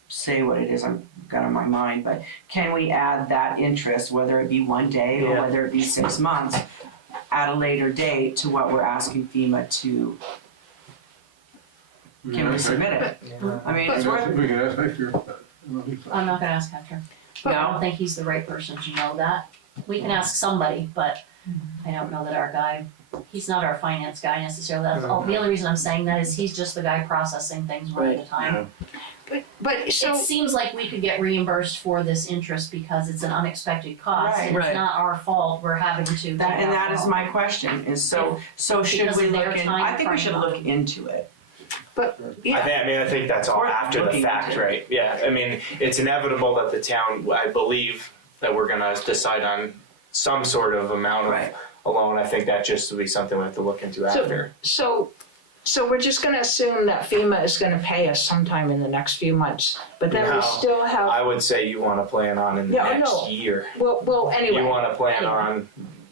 say what it is I've got on my mind, but can we add that interest, whether it be 1 day or Yeah. whether it be 6 months, at a later date to what we're asking FEMA to, can we submit it? I mean, it's worth, We can ask next year. I'm not gonna ask Hector. I don't think he's the right person to know that. We can ask somebody, but I don't know that our guy, he's not our finance guy necessarily. That's all, the only reason I'm saying that is he's just the guy processing things one at a time. But so, It seems like we could get reimbursed for this interest because it's an unexpected cost, and Right. it's not our fault, we're having to take that, and out that is loan. my question, is so should Because we of their look in, time I think we should frame. look into it. yeah, I think that's all Worth after the looking fact, into. right? Yeah, I mean, it's inevitable that the town, I believe, that we're gonna decide on some sort of amount of Right. alone. I think that just would be something we have to look into after. So we're just gonna assume that FEMA is gonna pay us sometime in the next few months, but then we No, still have, I would say you want to plan on in the Yeah, I next know. year. well, anyway. You want to plan on.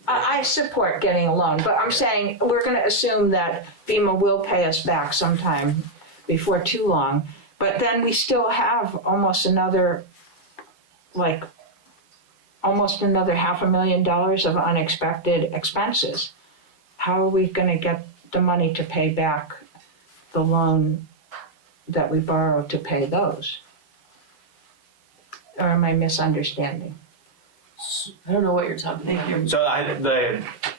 I support getting a loan, but I'm saying we're gonna assume that FEMA will pay us back sometime before too long. But then we still have almost another $500,000 of unexpected expenses. How are we gonna get the money to pay back the loan that we borrowed to pay those? Or am I misunderstanding? I don't know what you're talking Thank about. you. So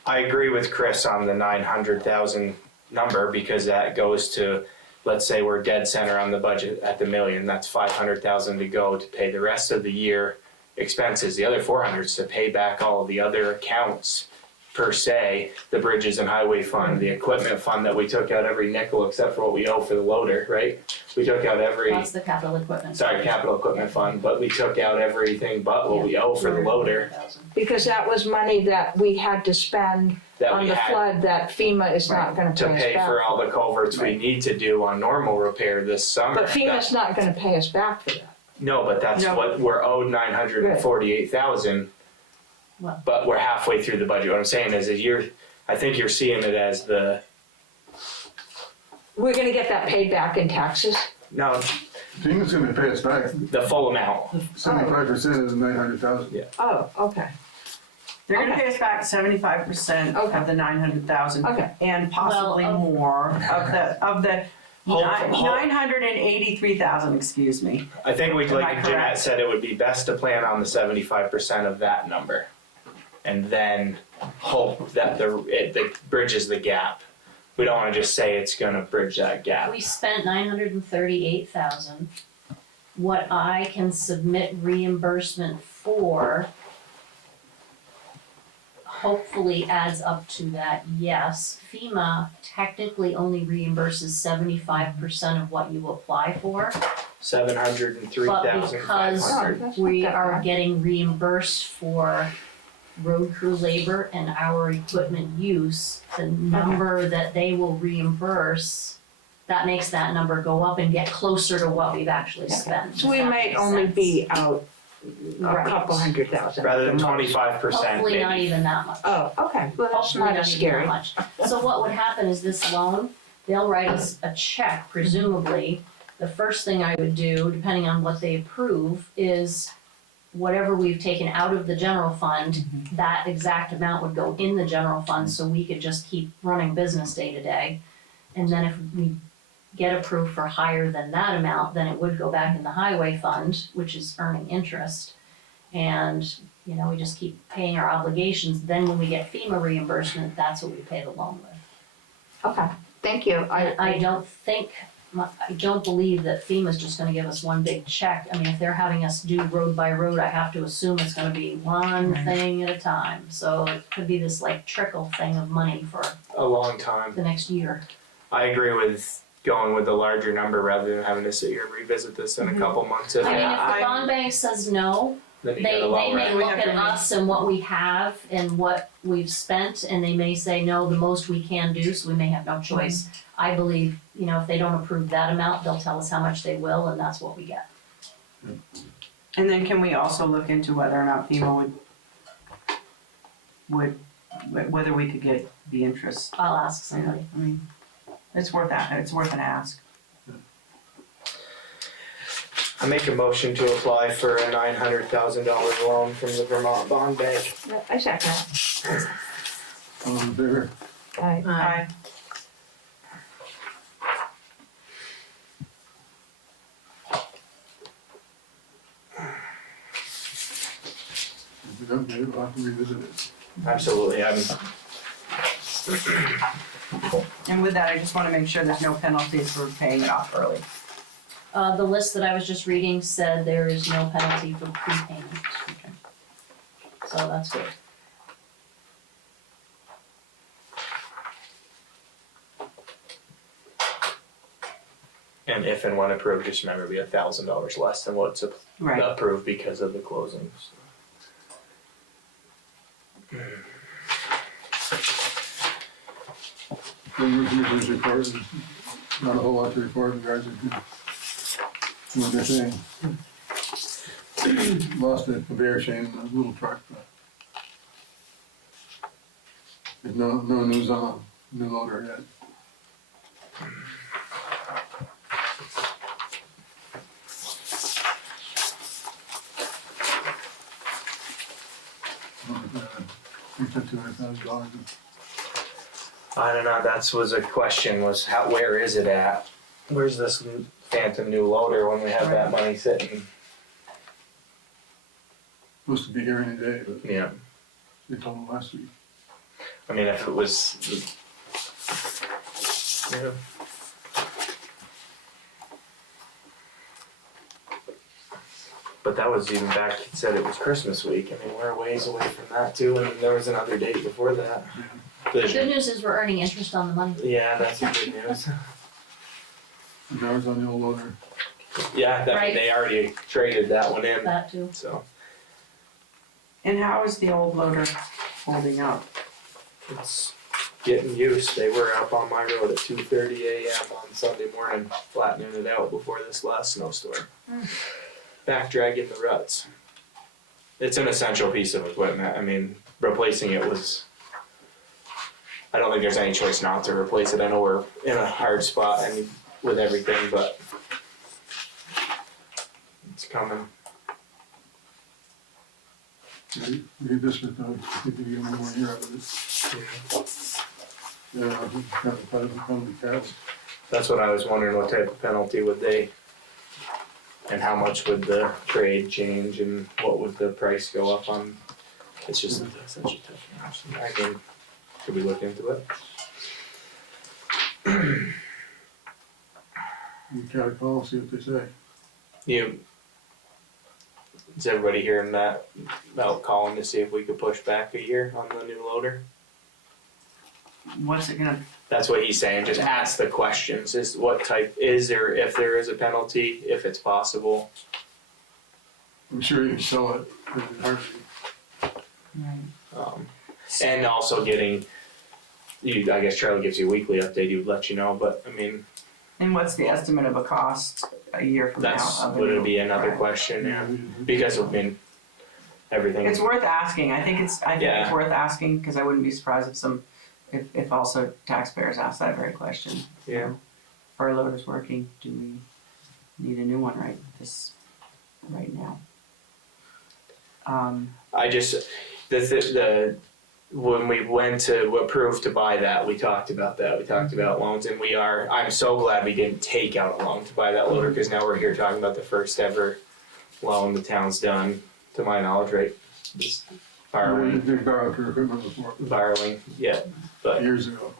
I agree with Chris on the 900,000 number because that goes to, let's say we're dead center on the budget at the million. That's 500,000 to go to pay the rest of the year expenses. The other 400 is to pay back all of the other accounts per se, the bridges and highway fund, the equipment fund that we took out every nickel except for what we owe for the loader, right? We took out That's the capital equipment. capital equipment fund, but we took out everything but what we owe for the loader Because that was money that we had to spend that on we the had flood that FEMA is not gonna to pay us pay back. for all the culverts we need to do on normal repair this summer. But FEMA's not gonna pay us back for that. No, but that's No. what we're owed 948,000. Well. But we're halfway through the budget. What I'm saying is I think you're seeing it as We're gonna get that paid back in taxes? no, FEMA's gonna pay us back, the full amount. 75% is 900,000. Yeah. Oh, okay, They're gonna Okay. pay us back 75% Okay. of the 900,000. Okay. And possibly Well, more of the Hope- 983,000, excuse me. I think we, Am I like Jeanette correct? said, it would be best to plan on the 75% of that number. And then hope that it bridges the gap. We don't wanna just say it's gonna bridge that gap. We spent 938,000. What I can submit reimbursement for hopefully adds up to that, yes. FEMA technically only reimburses 75% of what you apply for, 703,500. That's we not that are bad. getting reimbursed for road crew labor and our equipment use. The number that they will reimburse, that makes that number go up and get closer to what we've actually spent. so we if that might makes only sense. be out a Right. couple 100,000. Rather than at the most. 25% Hopefully not maybe. even that much. Oh, okay, well, that's Hopefully not as even that scary. much. So what would happen is this loan, they'll write us a check presumably. The first thing I would do, depending on what they approve, is whatever we've taken out of the general fund, that exact amount would go in the general fund so we could just keep running business day to day. And then if we get approved for higher than that amount, then it would go back in the highway fund, which is earning interest. And, we just keep paying our obligations. Then when we get FEMA reimbursement, that's what we pay the loan with. Okay, thank you. I don't believe that FEMA's just gonna give us one big check. I mean, if they're having us do road by road, I have to assume it's gonna be one Right. thing at a time. So it could be this like trickle thing of money for A long time. the next year. I agree with going with the larger number rather than having to sit here and revisit this in a couple months. If I mean, it- if the bond bank says no, then you they gotta lower may it. We look have at to- us and what we have and what we've spent, and they may say, no, the most we can do, so we may have no choice. I believe, if they don't approve that amount, they'll tell us how much they will, and that's what we get. And then can we also look into whether or not FEMA whether we could get the interest? I'll ask somebody. I mean, it's worth an ask. I make a motion to apply for a $900,000 loan from the Vermont Bond Bank. I second. All in favor? Aye. Aye. If we don't get it, we'll have to revisit it. Absolutely, And with that, I just wanna make sure there's no penalties for paying it off early. The list that I was just reading said there is no penalty for prepayment. So that's good. and if and when approved, just remember it'll be $1,000 less than what's Right. approved because of the closings. commissioners report, there's not a whole lot to report, the guys are doing their thing. Lost a conveyor chain in a little truck, but there's no news on a new loader yet. $200,000. I don't know, that was a question, was where is it at? Where's this phantom new loader when we have that money sitting? Supposed to be here any day, but Yeah, they told them last week. I mean, if it was, yeah. But that was even back, he said it was Christmas week, I mean, we're a ways away from that too, and there was another date before that. Good news is we're earning interest on the money. Yeah, that's the good news. And that was on the old loader. Yeah, Right. they already traded that one in, That too. so And how is the old loader holding up? it's getting used. They were up on my road at 2:30 a.m. on Sunday morning, flattening it out before this last snowstorm. Back dragging the ruts. It's an essential piece of equipment. I mean, replacing it was, I don't think there's any choice not to replace it. I know we're in a hard spot and with everything, but it's coming. Read this with, I think you get one more year out of it. Yeah, I think kind of penalty cats. That's what I was wondering, what type of penalty would they, and how much would the trade change, and what would the price go up on? It's just such a tough one. I mean, could we look into it? You try to call, see what they say. Is everybody hearing that about calling to see if we could push back a year on the new loader? What's it gonna, That's what he's saying, just ask the questions, is what type, is there, if there is a penalty, if it's possible. I'm sure you can sell it in a heartbeat. And also getting, I guess Charlie gives you a weekly update, he would let you know, but I mean, and what's the estimate of a cost a year from now? that's, of a would new- it be another right. question, yeah, because I mean, everything. It's worth asking, I think it's Yeah. worth asking, cause I wouldn't be surprised if also taxpayers ask that very question. Yeah. If our loader's working, do we need a new one right now? I just, when we went to approve to buy that, we talked about that. We talked about loans, and I'm so glad we didn't take out a loan to buy that loader, because now we're here talking about the first ever loan the town's done, to my knowledge, right? Just borrowing, They borrowed for equipment before, yeah, but years ago.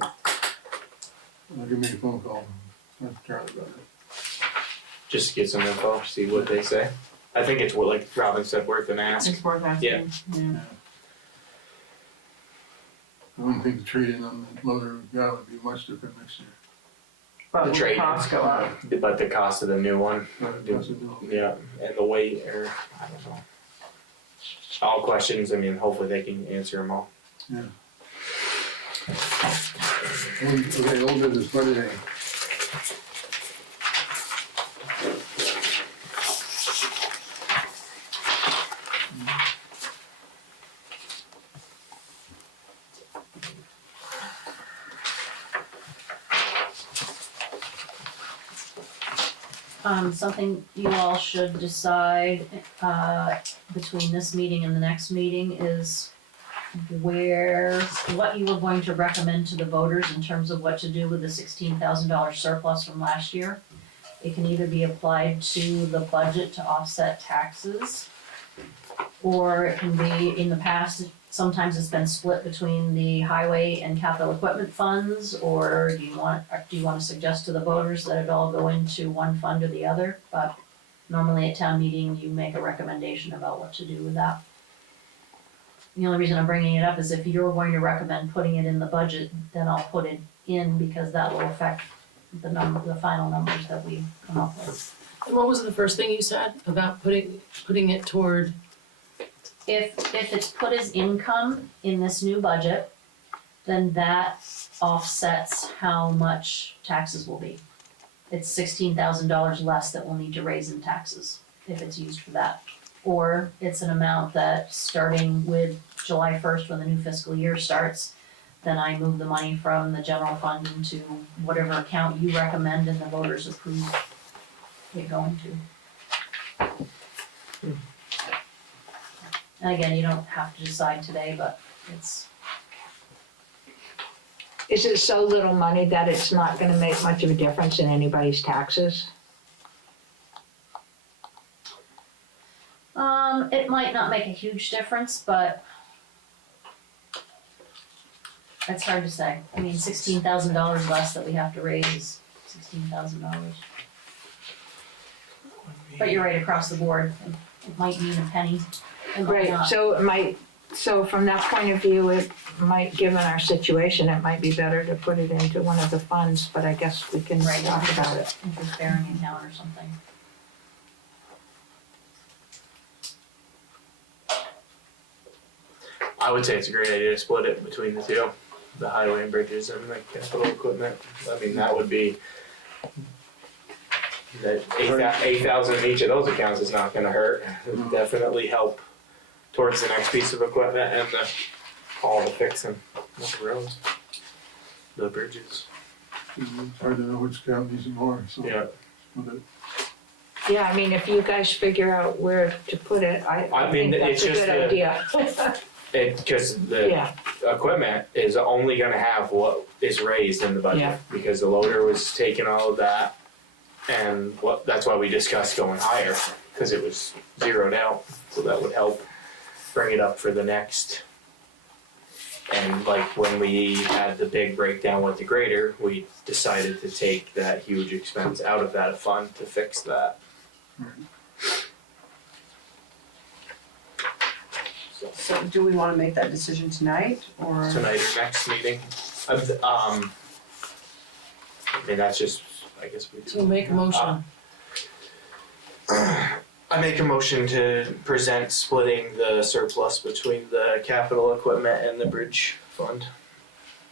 I'll give me a phone call. That's Charlie about it. just get some info, see what they say. I think it's, like Robin said, worth an ask. It's worth asking. Yeah. Yeah. I wouldn't think the trade-in on the loader we got would be much different next year. But The will the trade-in. cost go up? But the cost of the new one, But that's a no. yeah, and the weight, or, I don't know. All questions, I mean, hopefully they can answer them all. Yeah. Okay, old business, budgeting. Something you all should decide, between this meeting and the next meeting is what you were going to recommend to the voters in terms of what to do with the $16,000 surplus from last year. It can either be applied to the budget to offset taxes, or it can be, in the past, sometimes it's been split between the highway and capital equipment funds, or do you want to suggest to the voters that it all go into one fund or the other? But normally at town meeting, you make a recommendation about what to do with that. The only reason I'm bringing it up is if you're going to recommend putting it in the budget, then I'll put it in, because that will affect the final numbers that we come up with. And what was the first thing you said about putting it toward If it's put as income in this new budget, then that offsets how much taxes will be. It's $16,000 less that we'll need to raise in taxes if it's used for that. Or it's an amount that, starting with July 1st, when the new fiscal year starts, then I move the money from the general fund into whatever account you recommend and the voters approve it going to. And again, you don't have to decide today, but it's, Is it so little money that it's not gonna make much of a difference in anybody's taxes? it might not make a huge difference, but it's hard to say. I mean, $16,000 less that we have to raise is $16,000. But you're right, across the board, it might mean a penny, it might Right, not. so from that point of view, it might, given our situation, it might be better to put it into one of the funds, but I guess we can Right, talk about it. interest bearing account or something. I would say it's a great idea to split it between the two, the highway and bridges and the capital equipment. I mean, that would be, that 8,000 in each of those accounts is not gonna hurt. It would definitely help towards the next piece of equipment and all the fixing of the roads, the bridges. It's hard to know which account needs it more, so. Yeah. With it. Yeah, I mean, if you guys figure out where to put it, I mean, think that's it's a just good idea. Because the Yeah, equipment is only gonna have what is raised in the budget, Yeah. because the loader was taking all of that. And that's why we discussed going higher, because it was zeroed out, so that would help bring it up for the next. And like when we had the big breakdown with the grader, we decided to take that huge expense out of that fund to fix that. So do we wanna make that decision tonight, or? Tonight or next meeting, I mean, that's just, I guess we do. So make a motion. I make a motion to present splitting the surplus between the capital equipment and the bridge fund.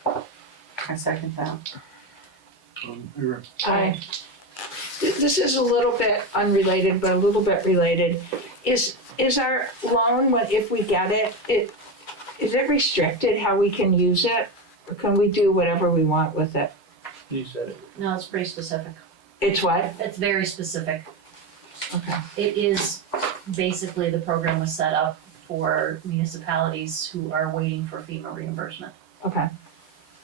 I second that. Here, this is a little bit unrelated, but a little bit related. Is our loan, if we get it, is it restricted how we can use it? Or can we do whatever we want with it? You said it. No, it's pretty specific. It's what? It's very specific. Okay. It is, basically, the program was set up for municipalities who are waiting for FEMA reimbursement. Okay,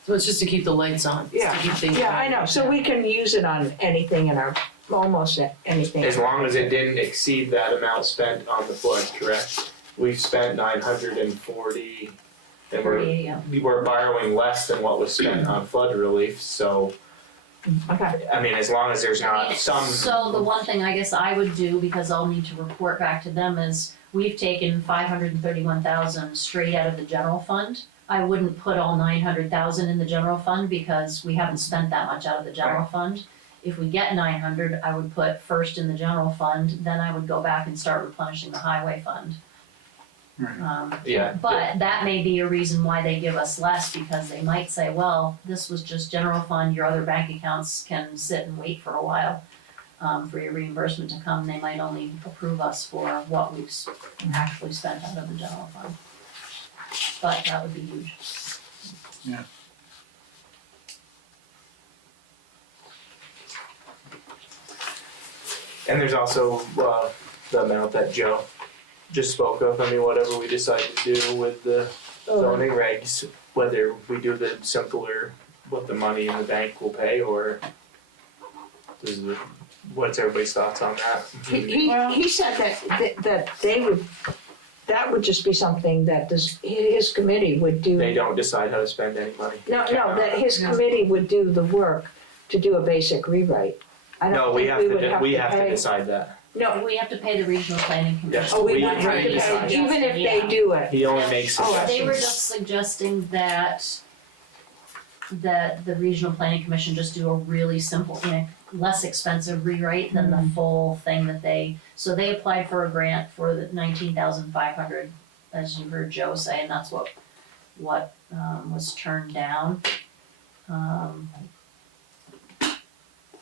So it's just to keep the lights on, it's to keep things. yeah, I know, so we can use it on anything in our, almost anything. As long as it didn't exceed that amount spent on the flood, correct? We've spent 940, and 48, yeah. we're borrowing less than what was spent on flood relief, so, Okay, I mean, as long as there's not some. So the one thing I guess I would do, because I'll need to report back to them, is we've taken 531,000 straight out of the general fund. I wouldn't put all 900,000 in the general fund because we haven't spent that much out of the general fund. If we get 900, I would put first in the general fund, then I would go back and start replenishing the highway fund. Yeah. But that may be a reason why they give us less, because they might say, well, this was just general fund, your other bank accounts can sit and wait for a while for your reimbursement to come. They might only approve us for what we've actually spent out of the general fund. But that would be huge. Yeah. And there's also the amount that Joe just spoke of. I mean, whatever we decide to do with the zoning regs, whether we do the simpler, what the money in the bank will pay, or what's everybody's thoughts on that? he said that they would, that would just be something that his committee would do. They don't decide how to spend any money. No, that his committee would do the work to do a basic rewrite. I No, don't we think have we to. would We have to pay. decide that. No, We have to pay the regional planning commission. Yes. oh, we We would have to decide. pay, even if they do it. He only makes Oh, I suggestions. They were just suggesting that the regional planning commission just do a really simple, less expensive rewrite than the full thing that so they applied for a grant for the 19,500 as you heard Joe say, and that's what was turned down.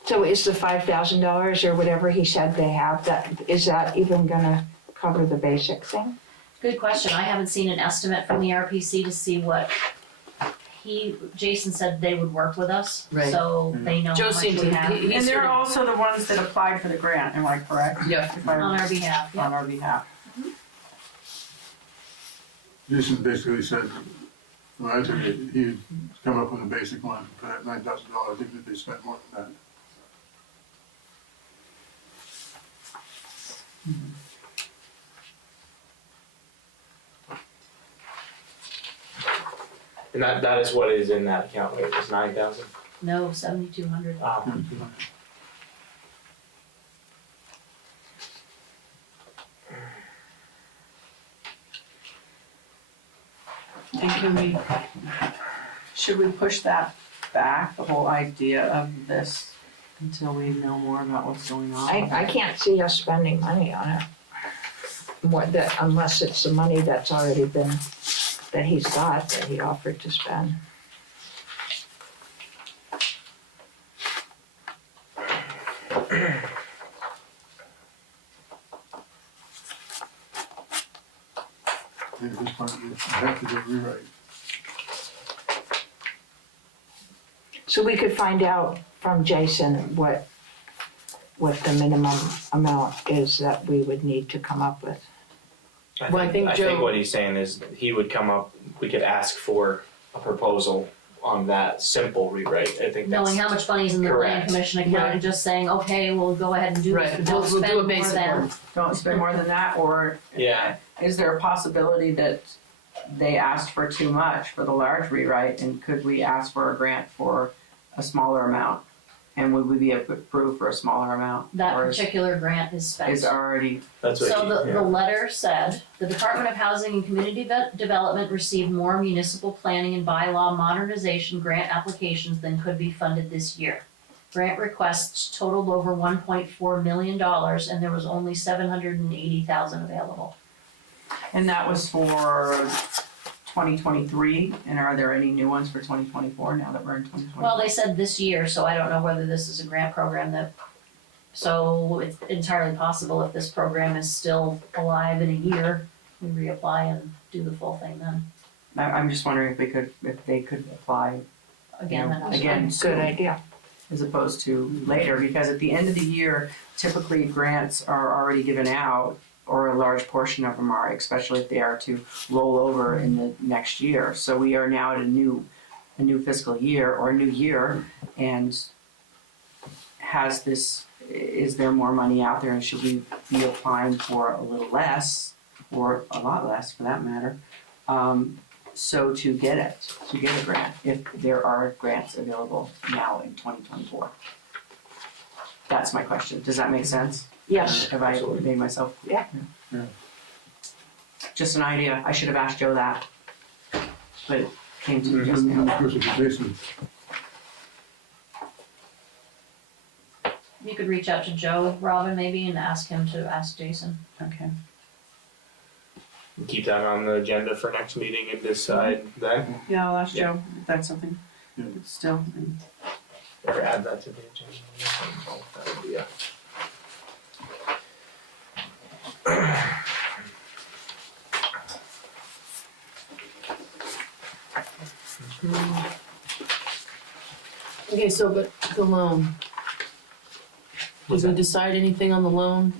So is the $5,000 or whatever he said they have, is that even gonna cover the basic thing? Good question. I haven't seen an estimate from the RPC to see what Jason said they would work with us, Right. so they know Joe how much seemed we to, have he And sort they're of, also the ones that applied for the grant, am I correct? yeah. If I- on our behalf, yeah. On our behalf. Jason basically said, when I took it, he'd come up with a basic one for that $9,000, even if they spent more than that. And that is what is in that account, right? It's 9,000. No, 7,200. And should we push that back, the whole idea of this, until we know more about what's going on? I can't see us spending money on it. Unless it's the money that's already been, that he's got, that he offered to spend. At this point, you have to do a rewrite. So we could find out from Jason what the minimum amount is that we would need to come up with. Well, I think I Joe- think what he's saying is he would come up, we could ask for a proposal on that simple rewrite. I think that's. Knowing how much money's in the plan Correct. commission account and just saying, okay, we'll go ahead and do this, Right, but don't we'll do a spend more basic than. one. Don't spend more than that, or Yeah. is there a possibility that they asked for too much for the large rewrite, and could we ask for a grant for a smaller amount? And would we be approved for a smaller amount? That Or particular grant is spent. is already, That's what So he, the letter said, the Department of Housing and Community Development received more municipal planning and bylaw modernization grant applications than could be funded this year. Grant requests totaled over $1.4 million and there was only $780,000 available. and that was for 2023, and are there any new ones for 2024 now that we're in 2024? Well, they said this year, so I don't know whether this is a grant program so it's entirely possible if this program is still alive in a year, we reapply and do the full thing then. I'm just wondering if they could apply Again, Yeah, then I'll- again. Good idea. as opposed to later, because at the end of the year, typically grants are already given out, or a large portion of them are, especially if they are to roll over in the next year. So we are now at a new fiscal year or a new year, and is there more money out there, and should we be applying for a little less, or a lot less for that matter, so to get a grant, if there are grants available now in 2024? That's my question. Does that make sense? Yes. Have I made myself? Yeah. Yeah. Just an idea. I should have asked Joe that, but it came to me just now. Of course, it's Jason. You could reach out to Joe, Robin, maybe, and ask him to ask Jason. Okay. keep that on the agenda for next meeting and decide then, Yeah, I'll ask Joe if that's something. Yeah. Still. or add that to the agenda. I don't know if that would be a- Okay, so, but the loan. What's Did we that? decide anything on the loan?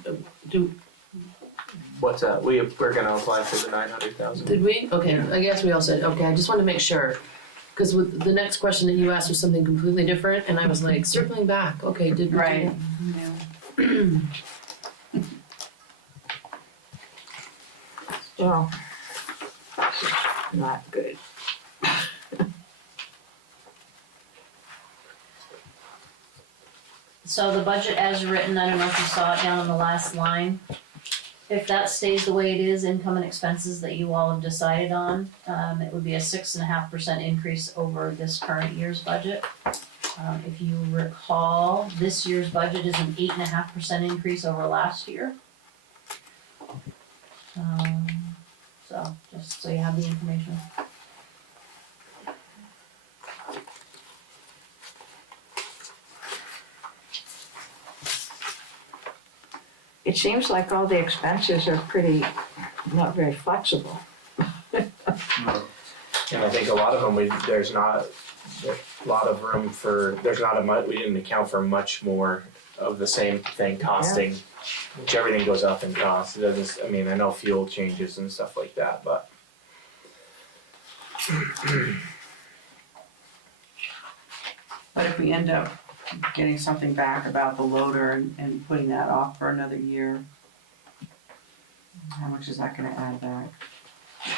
What's that? We're gonna apply for the 900,000. Did we? Okay, I guess we all said, okay, I just wanted to make sure. Cause with the next question that you asked was something completely different, and I was like, circling back, okay, did we do Right. that? Well, not good. So the budget as written, I don't know if you saw it down on the last line. If that stays the way it is, income and expenses that you all have decided on, it would be a 6.5% increase over this current year's budget. If you recall, this year's budget is an 8.5% increase over last year. So So, just so you have the information. It seems like all the expenses are pretty, not very flexible. No. And I think a lot of them, there's not a lot of room for, there's not a much, we didn't account for much more of the same thing costing, which everything goes up in cost. It doesn't, I mean, I know fuel changes and stuff like that, but. But if we end up getting something back about the loader and putting that off for another year, how much is that gonna add back?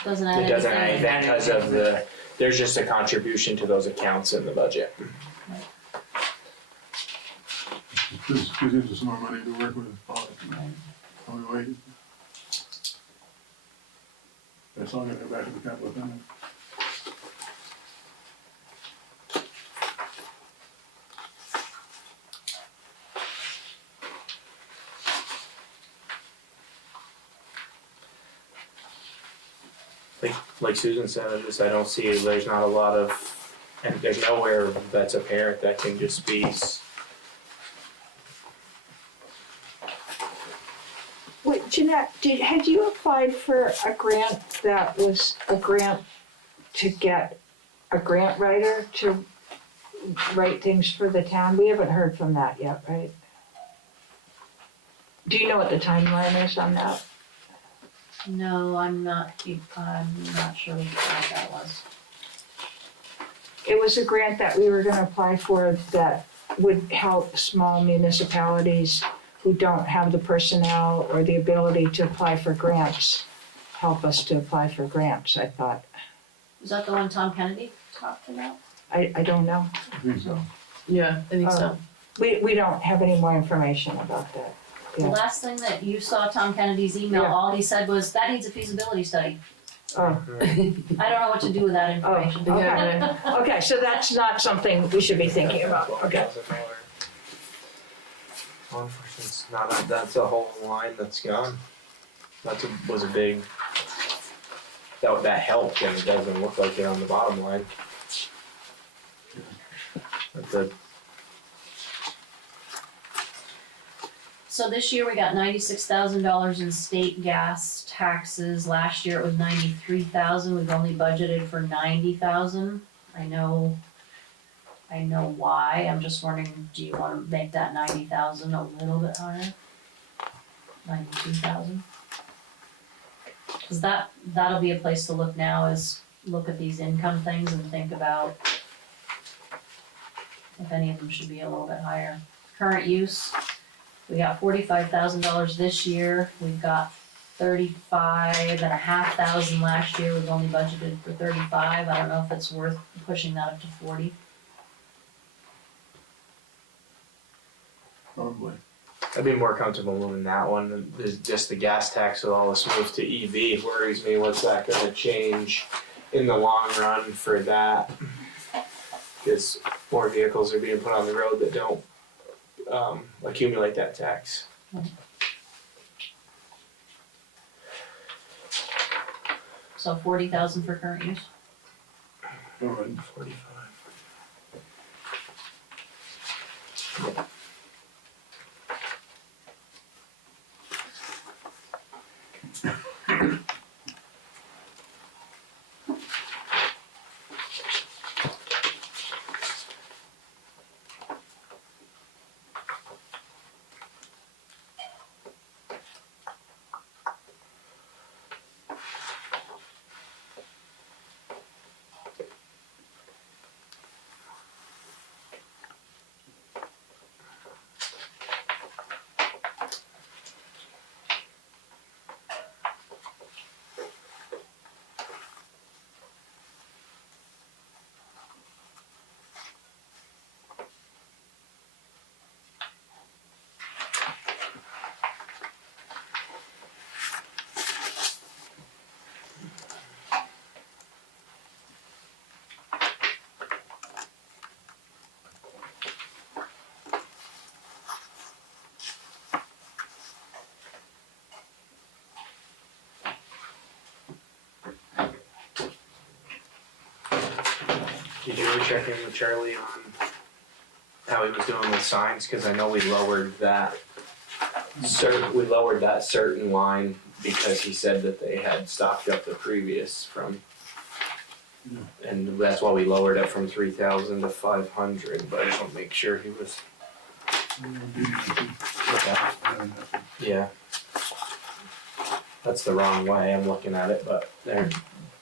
Doesn't add It doesn't add anything. anything because of there's just a contribution to those accounts in the budget. This gives us more money to work with, Right. probably wait. That's all gonna go back to the capital fund. Like Susan said, I don't see, there's not a lot of, and there's nowhere that's apparent that can just be, Wait, Jeanette, had you applied for a grant that was a grant to get a grant writer to write things for the town? We haven't heard from that yet, right? Do you know what the timeline is on that? No, I'm not sure what that was. It was a grant that we were gonna apply for that would help small municipalities who don't have the personnel or the ability to apply for grants, help us to apply for grants, I thought. Was that the one Tom Kennedy talked about? I don't know. I think so. Yeah, I think so. We don't have any more information about that. The Yeah. last thing that you saw Tom Kennedy's email, Yeah. all he said was, that needs a feasibility study. Oh, I don't know what to do with that information. Oh. Yeah, okay, so that's not something we should be thinking about, okay. Law enforcement's not, that's a whole line that's gone. Was a big, that helped, and it doesn't look like it on the bottom line. That's a, So this year we got $96,000 in state gas taxes. Last year it was 93,000. We've only budgeted for 90,000. I know why. I'm just wondering, do you wanna make that 90,000 a little bit higher? 92,000? Cause that'll be a place to look now, is look at these income things and think about if any of them should be a little bit higher. Current use, we got $45,000 this year. We've got 35,500 last year. We've only budgeted for 35. I don't know if it's worth pushing that up to 40. Probably. I'd be more comfortable moving that one than just the gas tax with all this move to EV worries me. What's that gonna change in the long run for that? Because more vehicles are being put on the road that don't accumulate that tax. So 40,000 for current use. All right. 45. Did you ever check in with Charlie on how he was doing with signs? Cause I know we lowered that certain line because he said that they had stocked up the previous from. And that's why we lowered it from 3,000 to 500, but I just want to make sure he was. Yeah. That's the wrong way I'm looking at it, but there,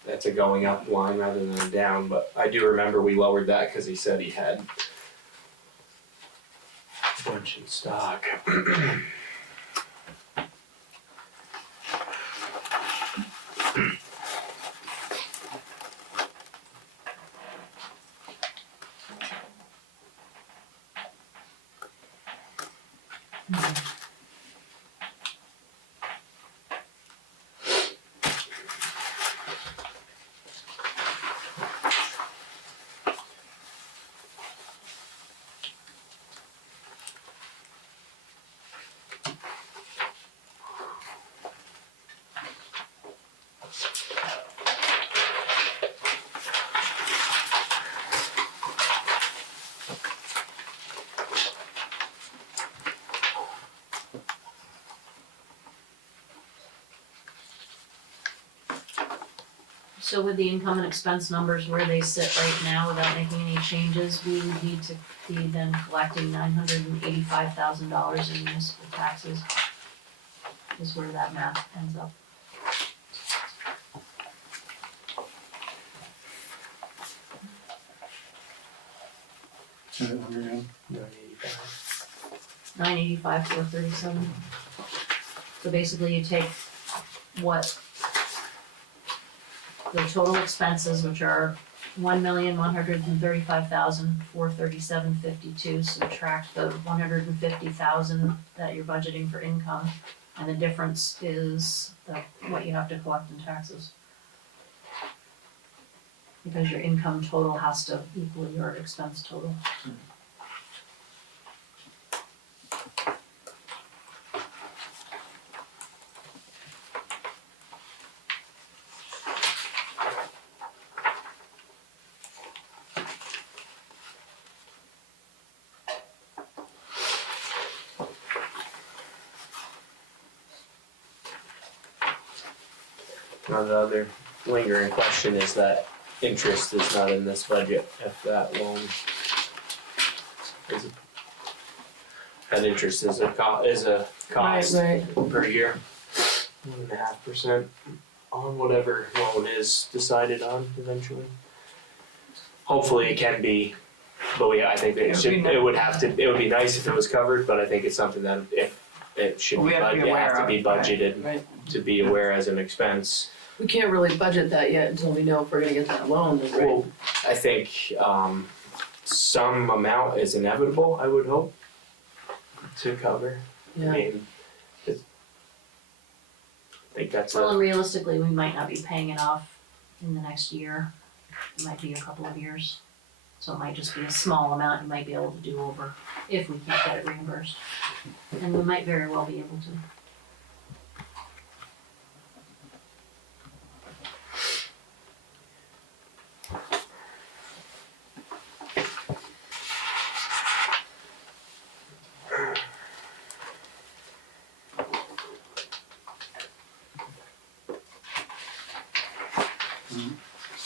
that's a going up line rather than a down, but I do remember we lowered that because he said he had a bunch in stock. So with the income and expense numbers where they sit right now, without making any changes, we would need to be then collecting $985,000 in municipal taxes. Is where that math ends up. Say that number again. 985, 437. So basically you take what the total expenses, which are 1,135,437.52, subtract the 150,000 that you're budgeting for income, and the difference is what you have to collect in taxes. Because your income total has to equal your expense total. Now the other lingering question is that interest is not in this budget if that loan is that interest is a cost Right. per year. 1.5% on whatever loan is decided on eventually. Hopefully it can be, but I think that it would be nice if it was covered, but I think it's something that if it should We have to be aware of, budgeted Right. to be aware as an expense. We can't really budget that yet until we know if we're gonna get that loan, right? Well, I think some amount is inevitable, I would hope, to cover. I Yeah. mean, I think that's Well, and realistically, we might not be paying it off in the next year. It might be a couple of years. So it might just be a small amount you might be able to do over if we can't get it reimbursed. And we might very well be able to.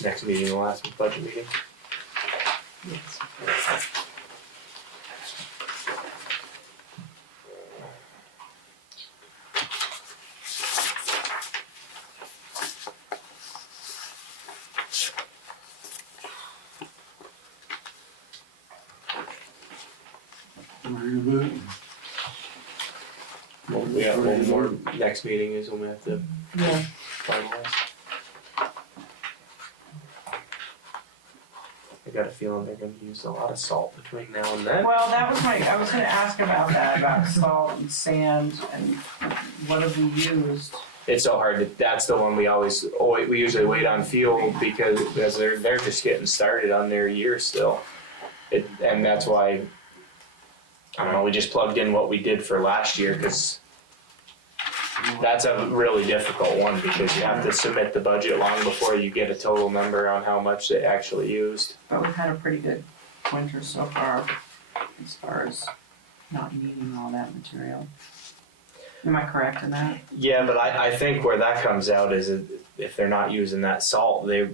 next meeting, the last budget meeting. Yes. Very good. Well, we got one more, next meeting is when we have to Yeah. finalize. I got a feeling they're gonna use a lot of salt between now and then. Well, that was I was gonna ask about that, about salt and sand and what have we used? It's so hard to, that's the one we usually wait on fuel because they're just getting started on their year still. And that's why, I don't know, we just plugged in what we did for last year, cause That's a really difficult one because you have to submit the budget long before you get a total number on how much they actually used. But we've had a pretty good winter so far as far as not needing all that material. Am I correct in that? Yeah, but I think where that comes out is if they're not using that salt, they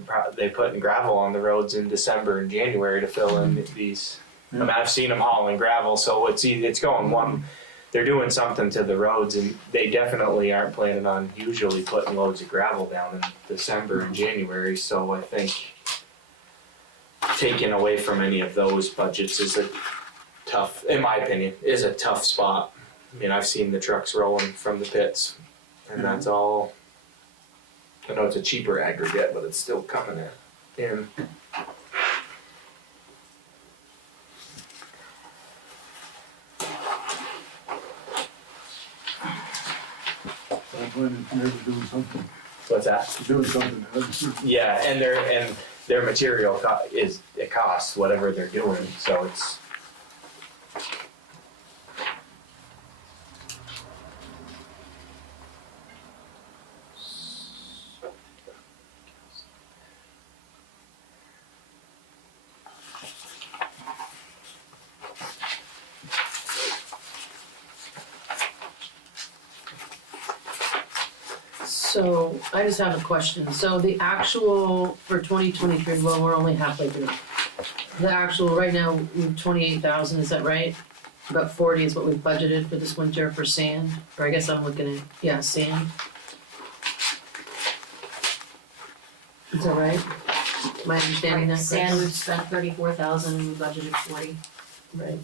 put gravel on the roads in December and January to fill in these. I mean, I've seen them hauling gravel, so it's going one. They're doing something to the roads, and they definitely aren't planning on usually putting loads of gravel down in December and January. So I think taking away from any of those budgets is a tough, in my opinion, is a tough spot. I mean, I've seen the trucks rolling from the pits, and that's all. I know it's a cheaper aggregate, but it's still coming in. I'm planning to maybe doing something, What's that? doing something. Yeah, and their material it costs whatever they're doing, so it's. So I just have a question. So the actual for 2023, well, we're only halfway through. The actual right now, 28,000, is that right? About 40 is what we've budgeted for this winter for sand, or I guess I'm looking at, sand. Is that right? Am I understanding that Sand, correctly? we've spent 34,000 and we budgeted 40. Right.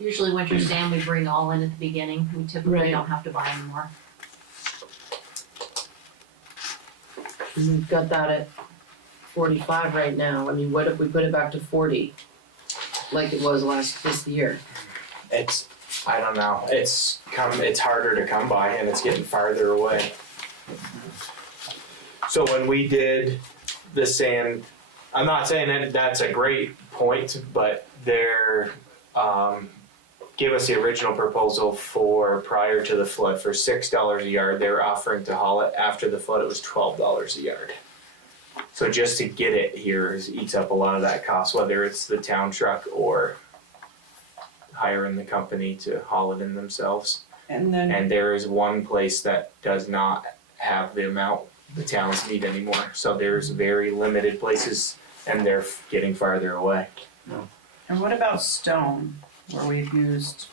Usually winter sand, we bring all in at the beginning, we typically Right. don't have to buy any more. And we've got that at 45 right now. I mean, what if we put it back to 40? Like it was this year? It's, I don't know, it's harder to come by and it's getting farther away. So when we did the sand, I'm not saying that that's a great point, but they're, gave us the original proposal for prior to the flood for $6 a yard. They were offering to haul it after the flood, it was $12 a yard. So just to get it here eats up a lot of that cost, whether it's the town truck or hiring the company to haul it in themselves. And then, And there is one place that does not have the amount the towns need anymore. So there's very limited places and they're getting farther away. and what about stone, where we've used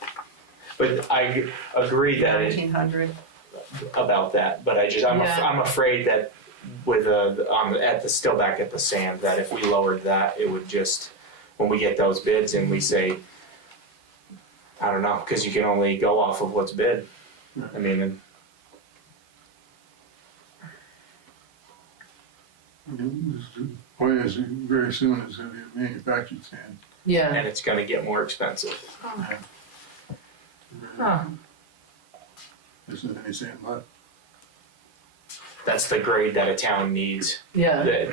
But I agree that 1,900? about that, but I'm afraid that with still back at the sand, that if we lowered that, it would just, when we get those bids and we say, I don't know, because you can only go off of what's bid. I mean, The point is, very soon it's gonna be a manufactured sand. Yeah. and it's gonna get more expensive. Huh. There isn't any sand left. That's the grade that a town needs. Yeah.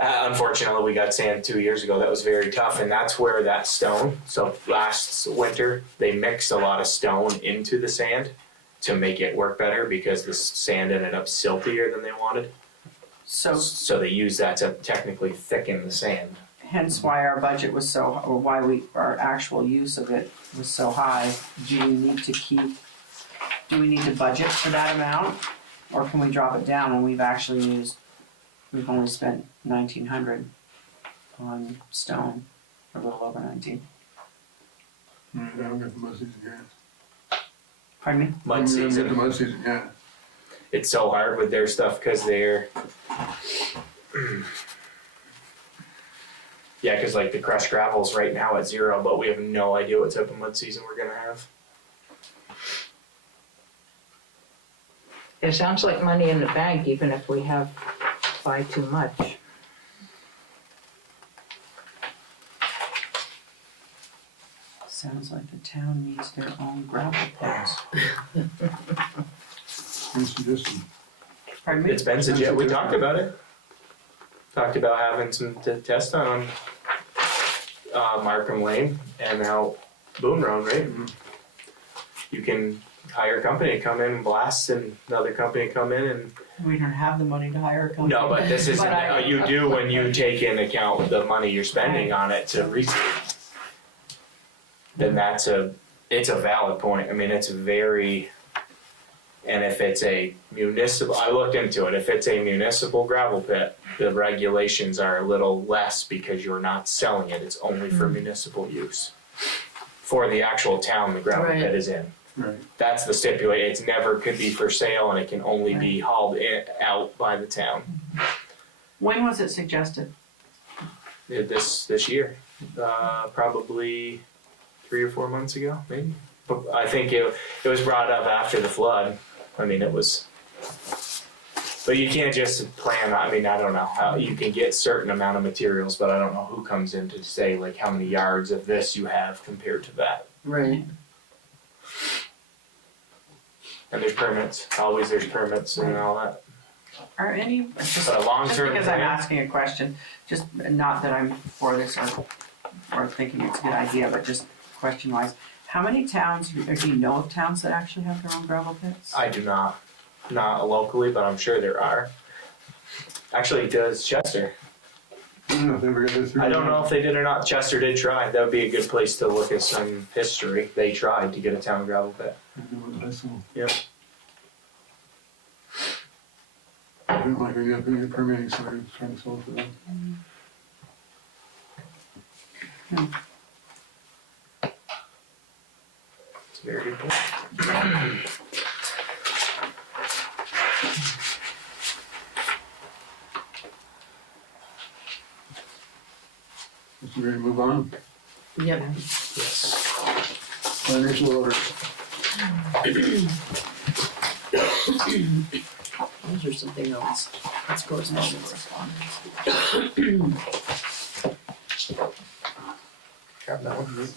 Unfortunately, we got sand 2 years ago that was very tough, and that's where that stone, so last winter, they mixed a lot of stone into the sand to make it work better because the sand ended up siltier than they wanted. So they used that to technically thicken the sand. Hence why our budget was so, or why our actual use of it was so high. Do we need to budget for that amount? Or can we drop it down when we've only spent 1,900 on stone, or a little over 19? I don't get the mud season gas. Pardon me? Mud I don't get the season, mud season gas. it's so hard with their stuff because they're, yeah, because like the crushed gravel's right now at 0, but we have no idea what type of mud season we're gonna have. It sounds like money in the bank, even if we buy too much. Sounds like the town needs their own gravel pits. Introducing. Pardon me? It's been suggested, we talked about it. Talked about having some tests on Markham Lane and out Boone Road, right? You can hire a company to come in and blast, and another company to come in and. We don't have the money to hire a company. No, but this isn't, But I- you do when you take into account the money you're spending on it to research. Then it's a valid point. I mean, it's very, and if it's a municipal, I looked into it, if it's a municipal gravel pit, the regulations are a little less because you're not selling it, it's only for municipal use. For the actual town the gravel Right. pit is in. Right. That's the stipulation. It's never could be for sale, and it can only be hauled out by the town. When was it suggested? This year, probably 3 or 4 months ago, maybe. But I think it was brought up after the flood. I mean, it was. But you can't just plan. I mean, I don't know how you can get certain amount of materials, but I don't know who comes in to say like how many yards of this you have compared to that. Right. And there's permits. Always there's permits and all that. Are any, just But a long-term because I'm plan- asking a question, just not that I'm for this or thinking it's a good idea, but just question-wise, how many towns, or do you know of towns that actually have their own gravel pits? I do not locally, but I'm sure there are. Actually, does Chester? I don't know if they ever got it through. I don't know if they did or not. Chester did try. That would be a good place to look at some history. They tried to get a town gravel pit. Yep. I didn't like any of the permitting, so I was trying to solve for them. It's a very good point. So we're ready to move on. Yep. Yes. Financial orders. Those are something else. That's correspondence. Grab that one.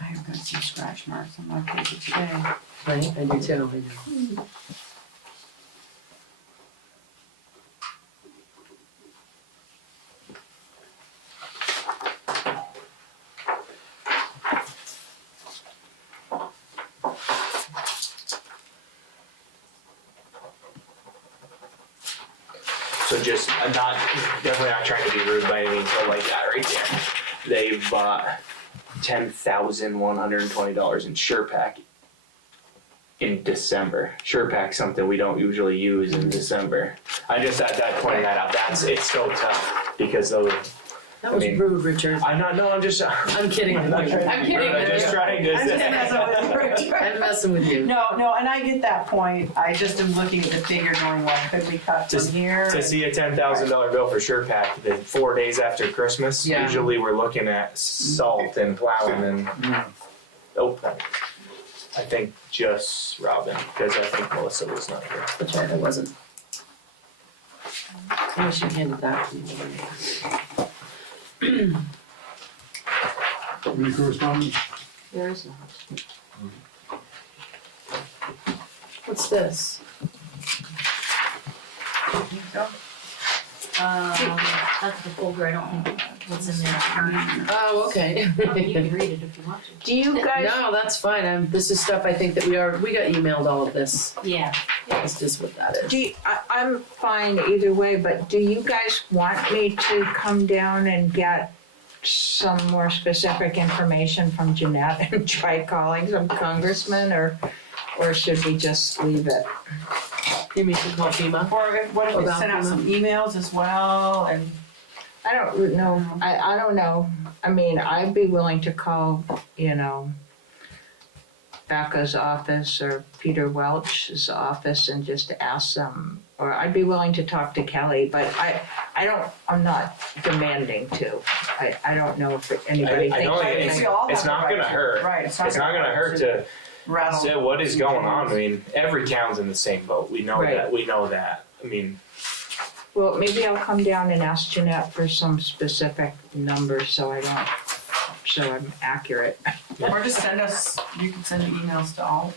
I have got some scratch marks on my paper today. Right, I do too, I know. So just, I'm not, definitely not trying to be rude by any means, but like that right there. They bought $10,120 in SurePack in December. SurePack's something we don't usually use in December. I just at that pointed that out. It's so tough because those. That was I mean, rude, Richard. I'm not. No, I'm just. I'm kidding. I'm not trying to I'm be kidding. rude, I'm just trying to I'm just messing with you, Richard. I'm messing with you. No, and I get that point. I just am looking at the figure going, well, could we cut from here? To see a $10,000 bill for SurePack, the 4 days after Christmas, Yeah. usually we're looking at salt and plowing and. Yeah. Oh, I think just Robin, because I think Melissa was not here. That's right, I wasn't. I wish you handed that to me. Any correspondence? There is not. What's this? That's the folder, I don't think what's in there current. Oh, okay. You can read it if you want to. Do you guys, No, that's fine. This is stuff I think that we got emailed all of this. Yeah. That's just what that is. I'm fine either way, but do you guys want me to come down and get some more specific information from Jeanette and try calling some congressmen, or should we just leave it? You mean to call FEMA? Or what if we About send out FEMA? some emails as well and I don't know, I don't know. I mean, I'd be willing to call, Becca's office or Peter Welch's office and just ask them, or I'd be willing to talk to Kelly, but I'm not demanding to. I don't know if anybody I thinks. know I think it's we all have it's the not right gonna to- hurt. Right, It's not gonna hurt to rattle. say what is going on. I mean, every town's in the same boat. We know Right. that. We know that. I mean, Well, maybe I'll come down and ask Jeanette for some specific numbers so I'm accurate. Or just you can send emails to all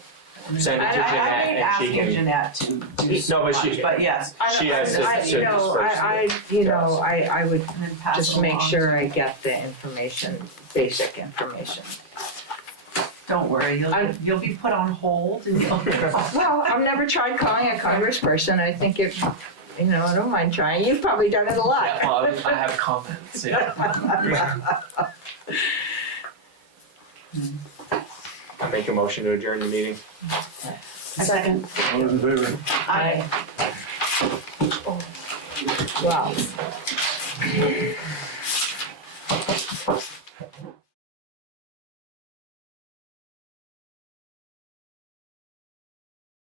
Send it to I Jeanette ain't and she asking can. Jeanette to do No, but she- much, but yes. She has to I, you know, I would And then pass just it make along. sure I get the information, basic information. Don't worry, I'm- you'll be put on hold and you'll. Well, I've never tried calling a congressperson, I think it, you know, I don't mind trying, you've probably done it a lot. Yeah, well, I have confidence, yeah. I make a motion to adjourn the meeting. Second. All those in favor? Aye. Wow.